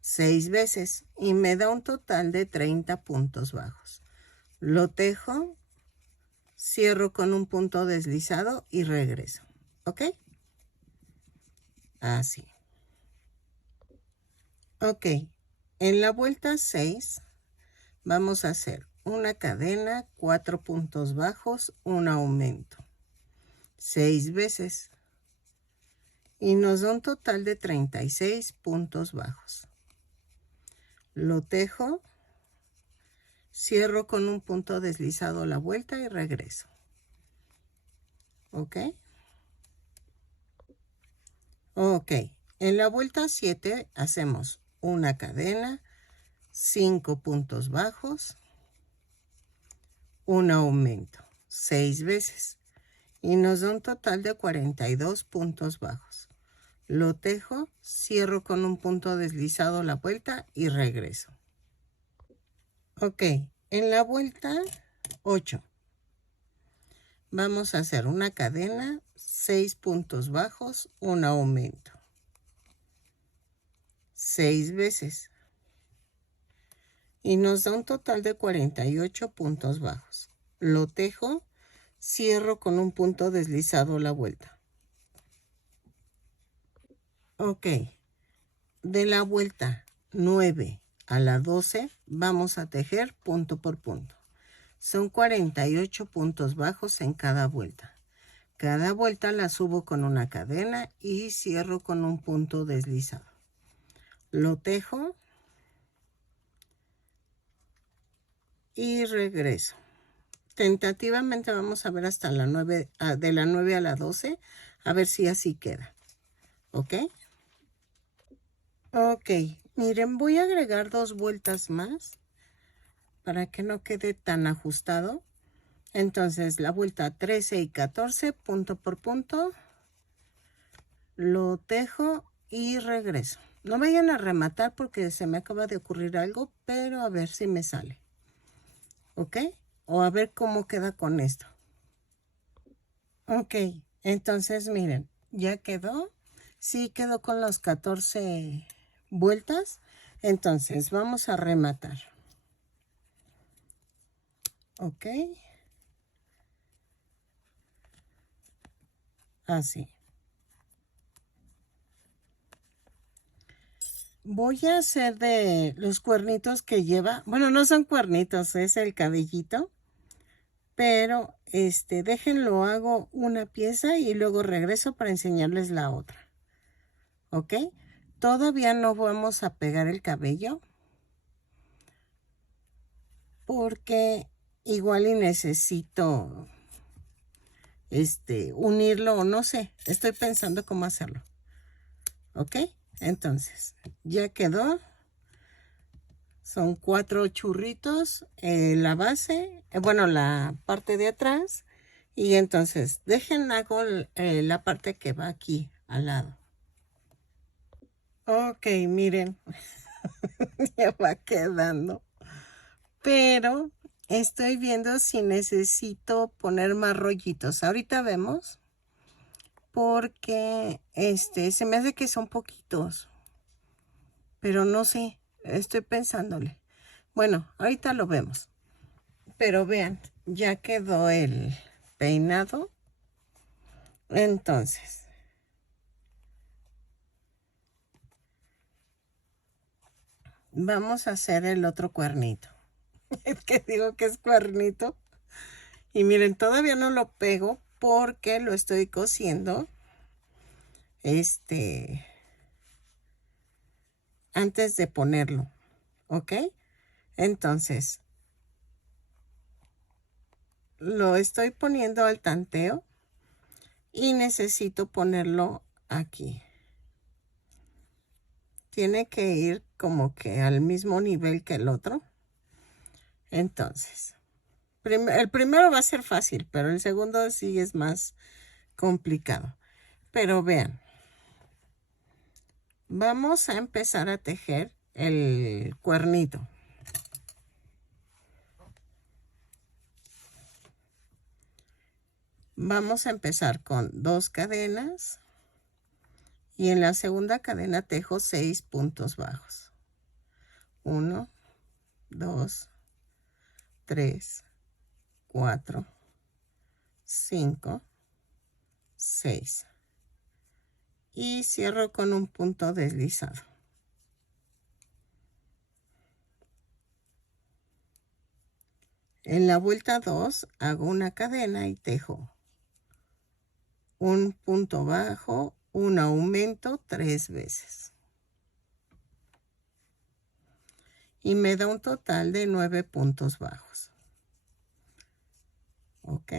6 veces y me da un total de 30 puntos bajos. Lo tejo, cierro con un punto deslizado y regreso. ¿Ok? Así. Ok, en la vuelta 6 vamos a hacer una cadena, 4 puntos bajos, un aumento. 6 veces. Y nos da un total de 36 puntos bajos. Lo tejo, cierro con un punto deslizado la vuelta y regreso. ¿Ok? Ok, en la vuelta 7 hacemos una cadena, 5 puntos bajos, un aumento, 6 veces. Y nos da un total de 42 puntos bajos. Lo tejo, cierro con un punto deslizado la vuelta y regreso. Ok, en la vuelta 8 vamos a hacer una cadena, 6 puntos bajos, un aumento. 6 veces. Y nos da un total de 48 puntos bajos. Lo tejo, cierro con un punto deslizado la vuelta. Ok, de la vuelta 9 a la 12 vamos a tejer punto por punto. Son 48 puntos bajos en cada vuelta. Cada vuelta la subo con una cadena y cierro con un punto deslizado. Lo tejo y regreso. Tentativamente vamos a ver hasta la 9, de la 9 a la 12, a ver si así queda. ¿Ok? Ok, miren, voy a agregar 2 vueltas más para que no quede tan ajustado. Entonces, la vuelta 13 y 14, punto por punto, lo tejo y regreso. No vayan a rematar porque se me acaba de ocurrir algo, pero a ver si me sale. ¿Ok? O a ver cómo queda con esto. Ok, entonces miren, ya quedó. Sí quedó con las 14 vueltas. Entonces vamos a rematar. Ok. Así. Voy a hacer de los cuernitos que lleva. Bueno, no son cuernitos, es el cabellito. Pero déjenlo, hago una pieza y luego regreso para enseñarles la otra. ¿Ok? Todavía no vamos a pegar el cabello porque igual y necesito unirlo o no sé. Estoy pensando cómo hacerlo. ¿Ok? Entonces, ya quedó. Son 4 churritos, la base, bueno, la parte de atrás. Y entonces, hago la parte que va aquí al lado. Ok, miren, ya va quedando. Pero estoy viendo si necesito poner más rollitos. Ahorita vemos. Porque se me hace que son poquitos. Pero no sé, estoy pensándole. Bueno, ahorita lo vemos. Pero vean, ya quedó el peinado. Entonces, vamos a hacer el otro cuernito. Es que digo que es cuernito. Y miren, todavía no lo pego porque lo estoy cosiendo. Antes de ponerlo. ¿Ok? Entonces, lo estoy poniendo al tanteo y necesito ponerlo aquí. Tiene que ir como que al mismo nivel que el otro. Entonces, el primero va a ser fácil, pero el segundo sí es más complicado. Pero vean, vamos a empezar a tejer el cuernito. Vamos a empezar con 2 cadenas y en la segunda cadena tejo 6 puntos bajos. 1, 2, 3, 4, 5, 6. Y cierro con un punto deslizado. En la vuelta 2 hago una cadena y tejo un punto bajo, un aumento 3 veces. Y me da un total de 9 puntos bajos. ¿Ok?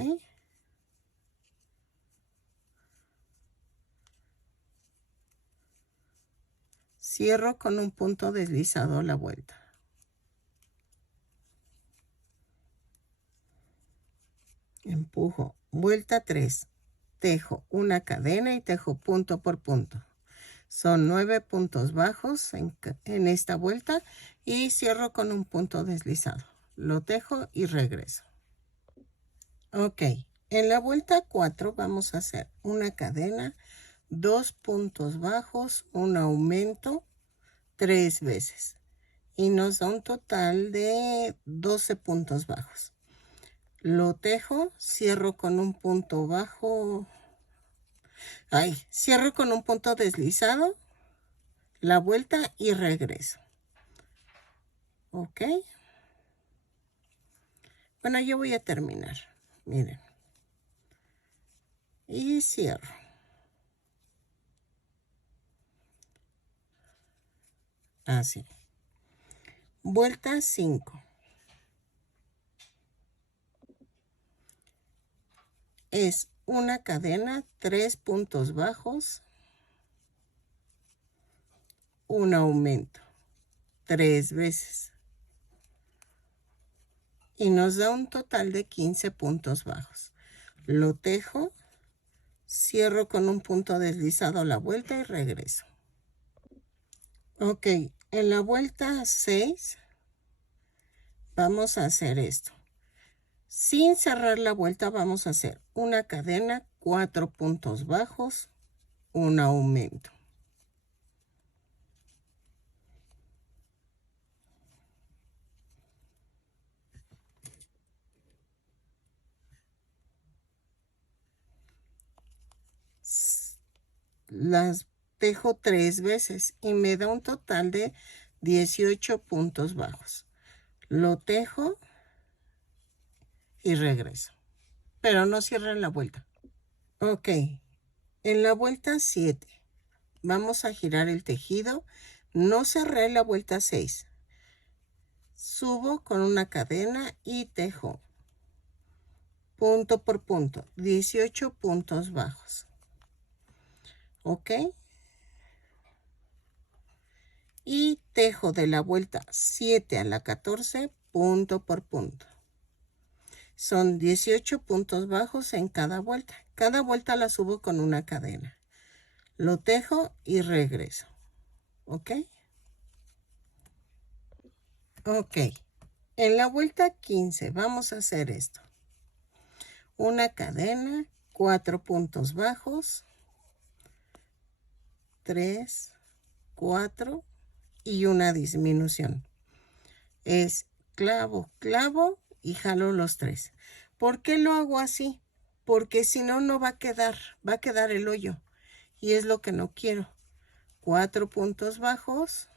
Cierro con un punto deslizado la vuelta. Empujo. Vuelta 3. Tejo una cadena y tejo punto por punto. Son 9 puntos bajos en esta vuelta y cierro con un punto deslizado. Lo tejo y regreso. Ok, en la vuelta 4 vamos a hacer una cadena, 2 puntos bajos, un aumento 3 veces. Y nos da un total de 12 puntos bajos. Lo tejo, cierro con un punto bajo. Cierro con un punto deslizado, la vuelta y regreso. ¿Ok? Bueno, yo voy a terminar. Miren. Y cierro. Así. Vuelta 5. Es una cadena, 3 puntos bajos, un aumento 3 veces. Y nos da un total de 15 puntos bajos. Lo tejo, cierro con un punto deslizado la vuelta y regreso. Ok, en la vuelta 6 vamos a hacer esto. Sin cerrar la vuelta vamos a hacer una cadena, 4 puntos bajos, un aumento. Las tejo 3 veces y me da un total de 18 puntos bajos. Lo tejo y regreso. Pero no cierren la vuelta. Ok, en la vuelta 7 vamos a girar el tejido. No cerré la vuelta 6. Subo con una cadena y tejo punto por punto, 18 puntos bajos. ¿Ok? Y tejo de la vuelta 7 a la 14 punto por punto. Son 18 puntos bajos en cada vuelta. Cada vuelta la subo con una cadena. Lo tejo y regreso. ¿Ok? Ok. En la vuelta 15 vamos a hacer esto. Una cadena, 4 puntos bajos, 3, 4 y una disminución. Es clavo, clavo y jalo los 3. ¿Por qué lo hago así? Porque si no, no va a quedar el hoyo. Y es lo que no quiero. 4 puntos bajos,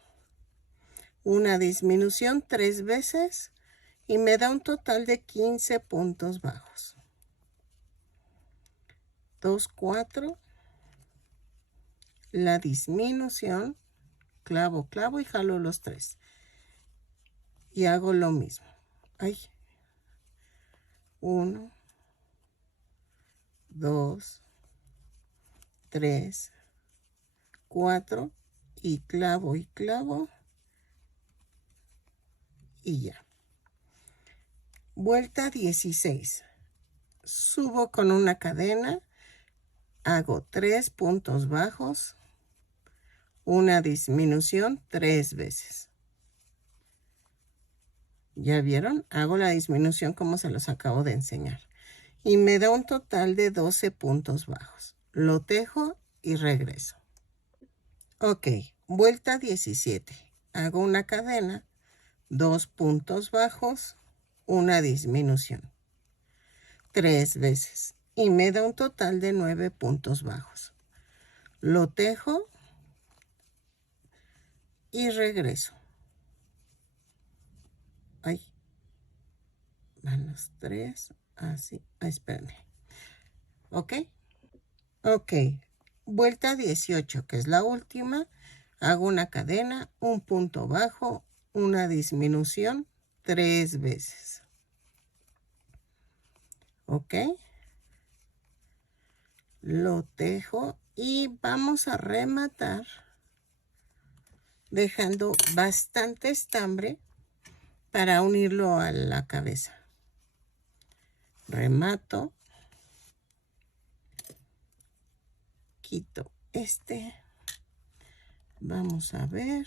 una disminución 3 veces y me da un total de 15 puntos bajos. 2, 4, la disminución, clavo, clavo y jalo los 3. Y hago lo mismo. Ay. 1, 2, 3, 4 y clavo y ya. Vuelta 16. Subo con una cadena, hago 3 puntos bajos, una disminución 3 veces. ¿Ya vieron? Hago la disminución como se los acabo de enseñar. Y me da un total de 12 puntos bajos. Lo tejo y regreso. Ok, vuelta 17. Hago una cadena, 2 puntos bajos, una disminución 3 veces y me da un total de 9 puntos bajos. Lo tejo y regreso. Ay, van los 3, así. Ay, espérenme. ¿Ok? Ok, vuelta 18, que es la última. Hago una cadena, un punto bajo, una disminución 3 veces. ¿Ok? Lo tejo y vamos a rematar dejando bastante estambre para unirlo a la cabeza. Remato, quito este, vamos a ver,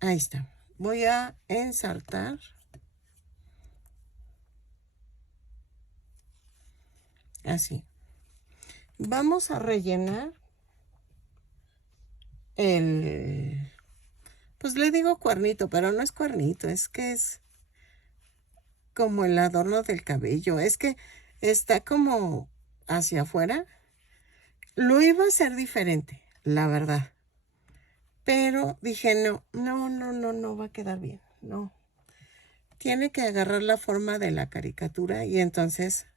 ahí está. Voy a ensartar así. Vamos a rellenar pues le digo cuernito, pero no es cuernito, es que es como el adorno del cabello, es que está como hacia afuera. Lo iba a hacer diferente, la verdad. Pero dije, no va a quedar bien, no. Tiene que agarrar la forma de la caricatura y entonces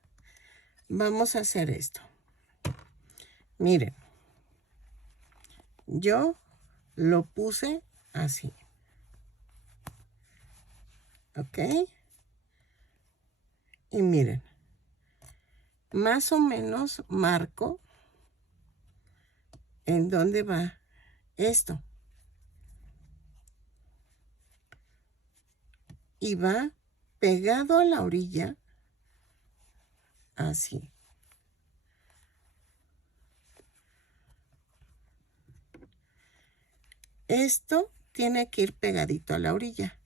vamos a hacer esto. Miren, yo lo puse así. ¿Ok? Y miren, más o menos marco en dónde va esto. Y va pegado a la orilla, así. Esto tiene que ir pegadito a la orilla.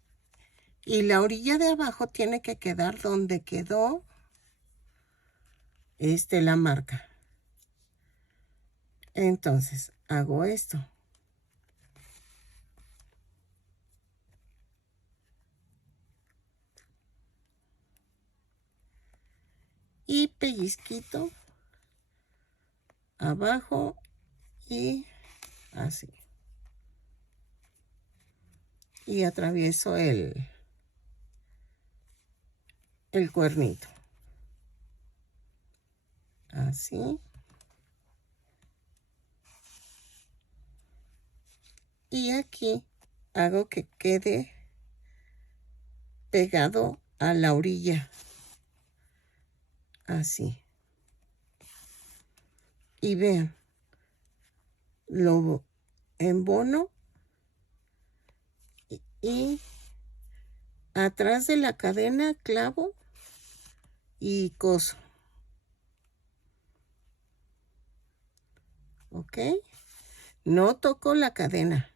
Y la orilla de abajo tiene que quedar donde quedó la marca. Entonces, hago esto. Y pellizquito abajo y así. Y atravieso el cuernito. Así. Y aquí hago que quede pegado a la orilla. Así. Y vean, lo embono y atrás de la cadena clavo y coso. ¿Ok? No toco la cadena,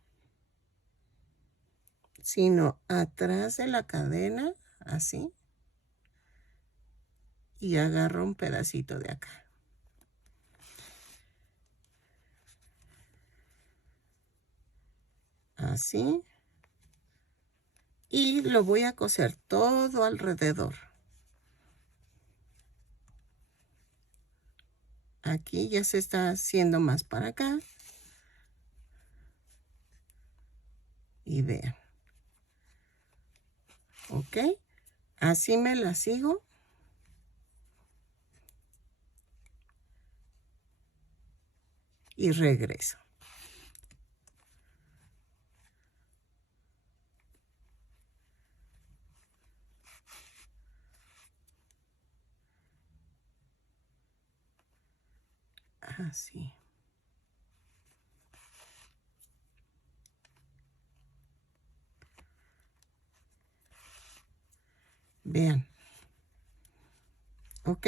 sino atrás de la cadena, así. Y agarro un pedacito de acá. Así. y lo voy a coser todo alrededor. Aquí ya se está haciendo más para acá. Y vean. ¿Ok? Así me la sigo. Y regreso. Así. Vean. ¿Ok?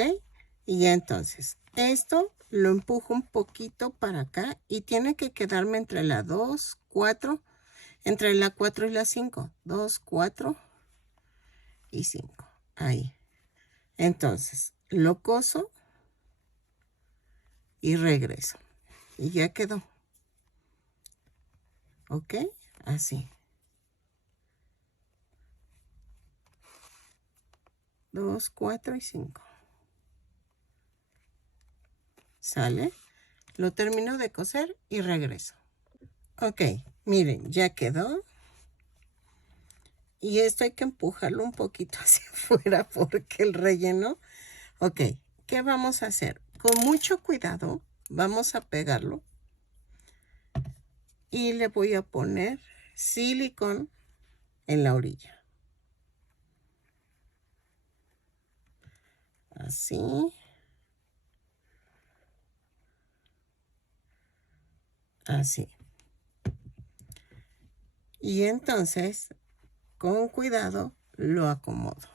Y ya entonces, esto lo empujo un poquito para acá y tiene que quedarme entre la 2, 4, entre la 4 y la 5. 2, 4 y 5. Ahí. Entonces, lo coso y regreso. Y ya quedó. ¿Ok? Así. 2, 4 y 5. ¿Sale? Lo termino de coser y regreso. Ok, miren, ya quedó. Y esto hay que empujarlo un poquito hacia afuera porque el relleno... Ok, ¿qué vamos a hacer? Con mucho cuidado vamos a pegarlo. Y le voy a poner silicón en la orilla. Así. Así. Y entonces, con cuidado, lo acomodo.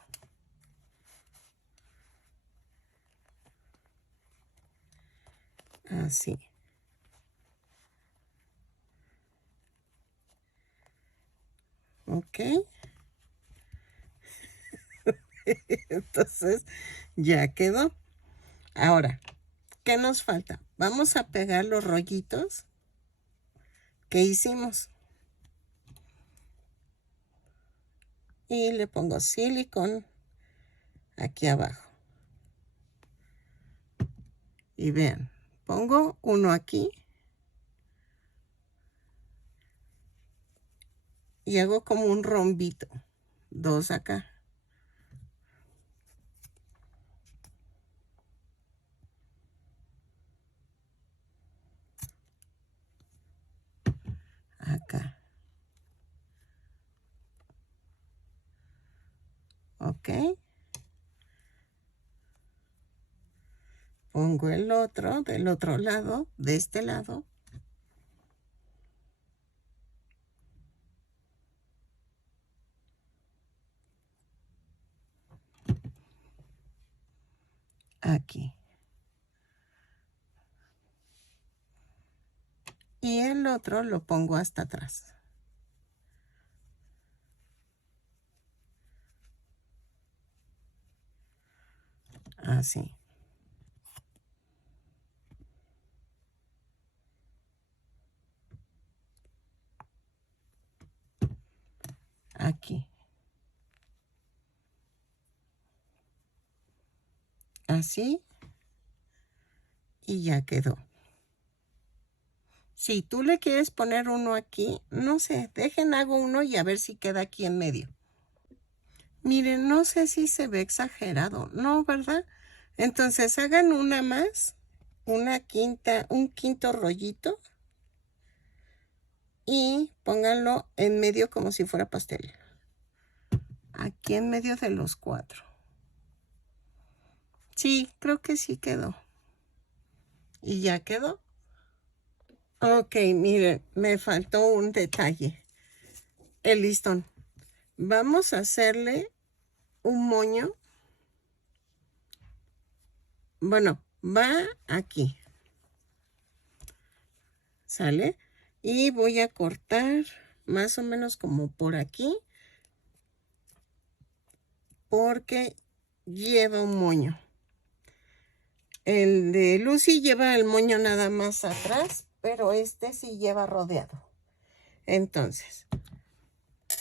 Así. ¿Ok? Entonces, ya quedó. Ahora, ¿qué nos falta? Vamos a pegar los rollitos que hicimos. Y le pongo silicón aquí abajo. Y vean, pongo uno aquí. Y hago como un rombito. 2 acá. Acá. ¿Ok? Pongo el otro del otro lado, de este lado. Aquí. Y el otro lo pongo hasta atrás. Así. Aquí. Así. Y ya quedó. Si tú le quieres poner uno aquí, no sé, hago uno y a ver si queda aquí en medio. Miren, no sé si se ve exagerado, ¿no, verdad? Entonces hagan una más, un quinto rollito y pónganlo en medio como si fuera pastel. Aquí en medio de los 4. Sí, creo que sí quedó. ¿Y ya quedó? Ok, miren, me faltó un detalle. El listón. Vamos a hacerle un moño. Bueno, va aquí. ¿Sale? Y voy a cortar más o menos como por aquí. Porque lleva un moño. El de Lucy lleva el moño nada más atrás, pero este sí lleva rodeado. Entonces,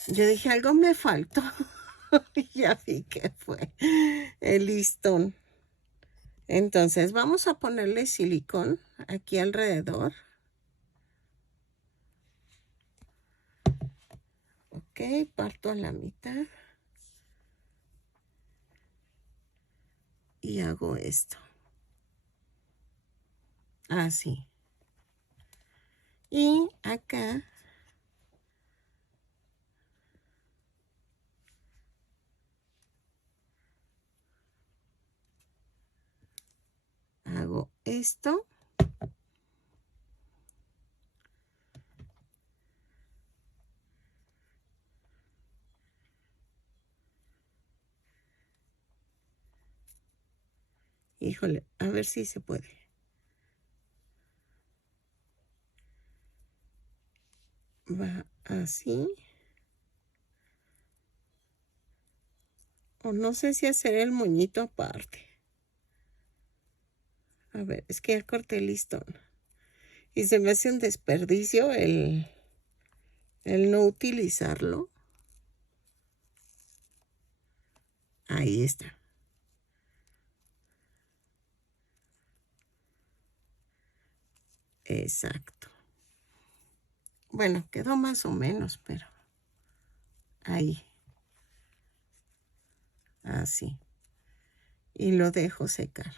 Yo dije, algo me faltó. Ya vi que fue el listón. Entonces vamos a ponerle silicón aquí alrededor. Ok, parto a la mitad. Y hago esto. Así. Y acá hago esto. Híjole, a ver si se puede. Va así. O no sé si hacer el moñito aparte. A ver, es que ya corté el listón. Y se me hace un desperdicio el no utilizarlo. Ahí está. Exacto. Bueno, quedó más o menos, pero ahí. Así. Y lo dejo secar.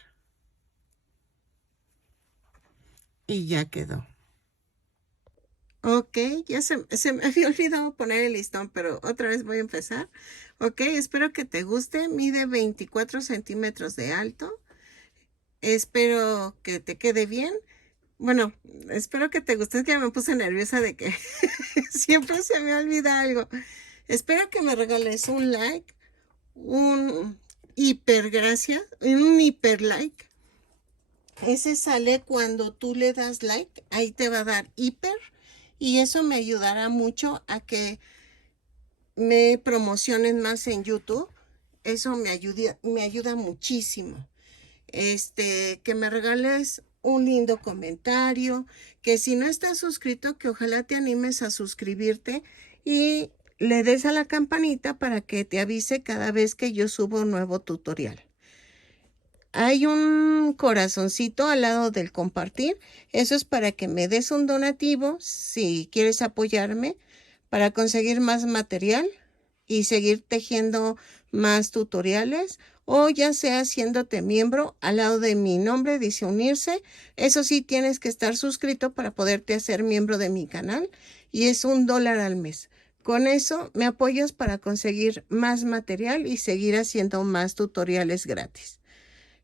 Y ya quedó. Ok, ya se me había olvidado poner el listón, pero otra vez voy a empezar. Ok, espero que te guste. Mide 24 centímetros de alto. Espero que te quede bien. Bueno, espero que te guste. Es que ya me puse nerviosa de que siempre se me olvida algo. Espero que me regales un like, un hiper gracias, un hiper like. Ese sale cuando tú le das like, ahí te va a dar hiper y eso me ayudará mucho a que me promocionen más en YouTube. Eso me ayuda muchísimo. Que me regales un lindo comentario, que si no estás suscrito, que ojalá te animes a suscribirte y le des a la campanita para que te avise cada vez que yo subo un nuevo tutorial. Hay un corazoncito al lado del compartir. Eso es para que me des un donativo si quieres apoyarme para conseguir más material y seguir tejiendo más tutoriales, o ya sea haciéndote miembro. Al lado de mi nombre dice unirse. Eso sí, tienes que estar suscrito para poderte hacer miembro de mi canal y es $1 al mes. Con eso me apoyas para conseguir más material y seguir haciendo más tutoriales gratis.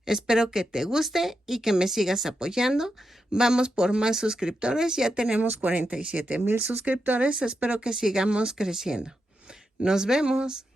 Espero que te guste y que me sigas apoyando. Vamos por más suscriptores. Ya tenemos 47,000 suscriptores. Espero que sigamos creciendo. Nos vemos.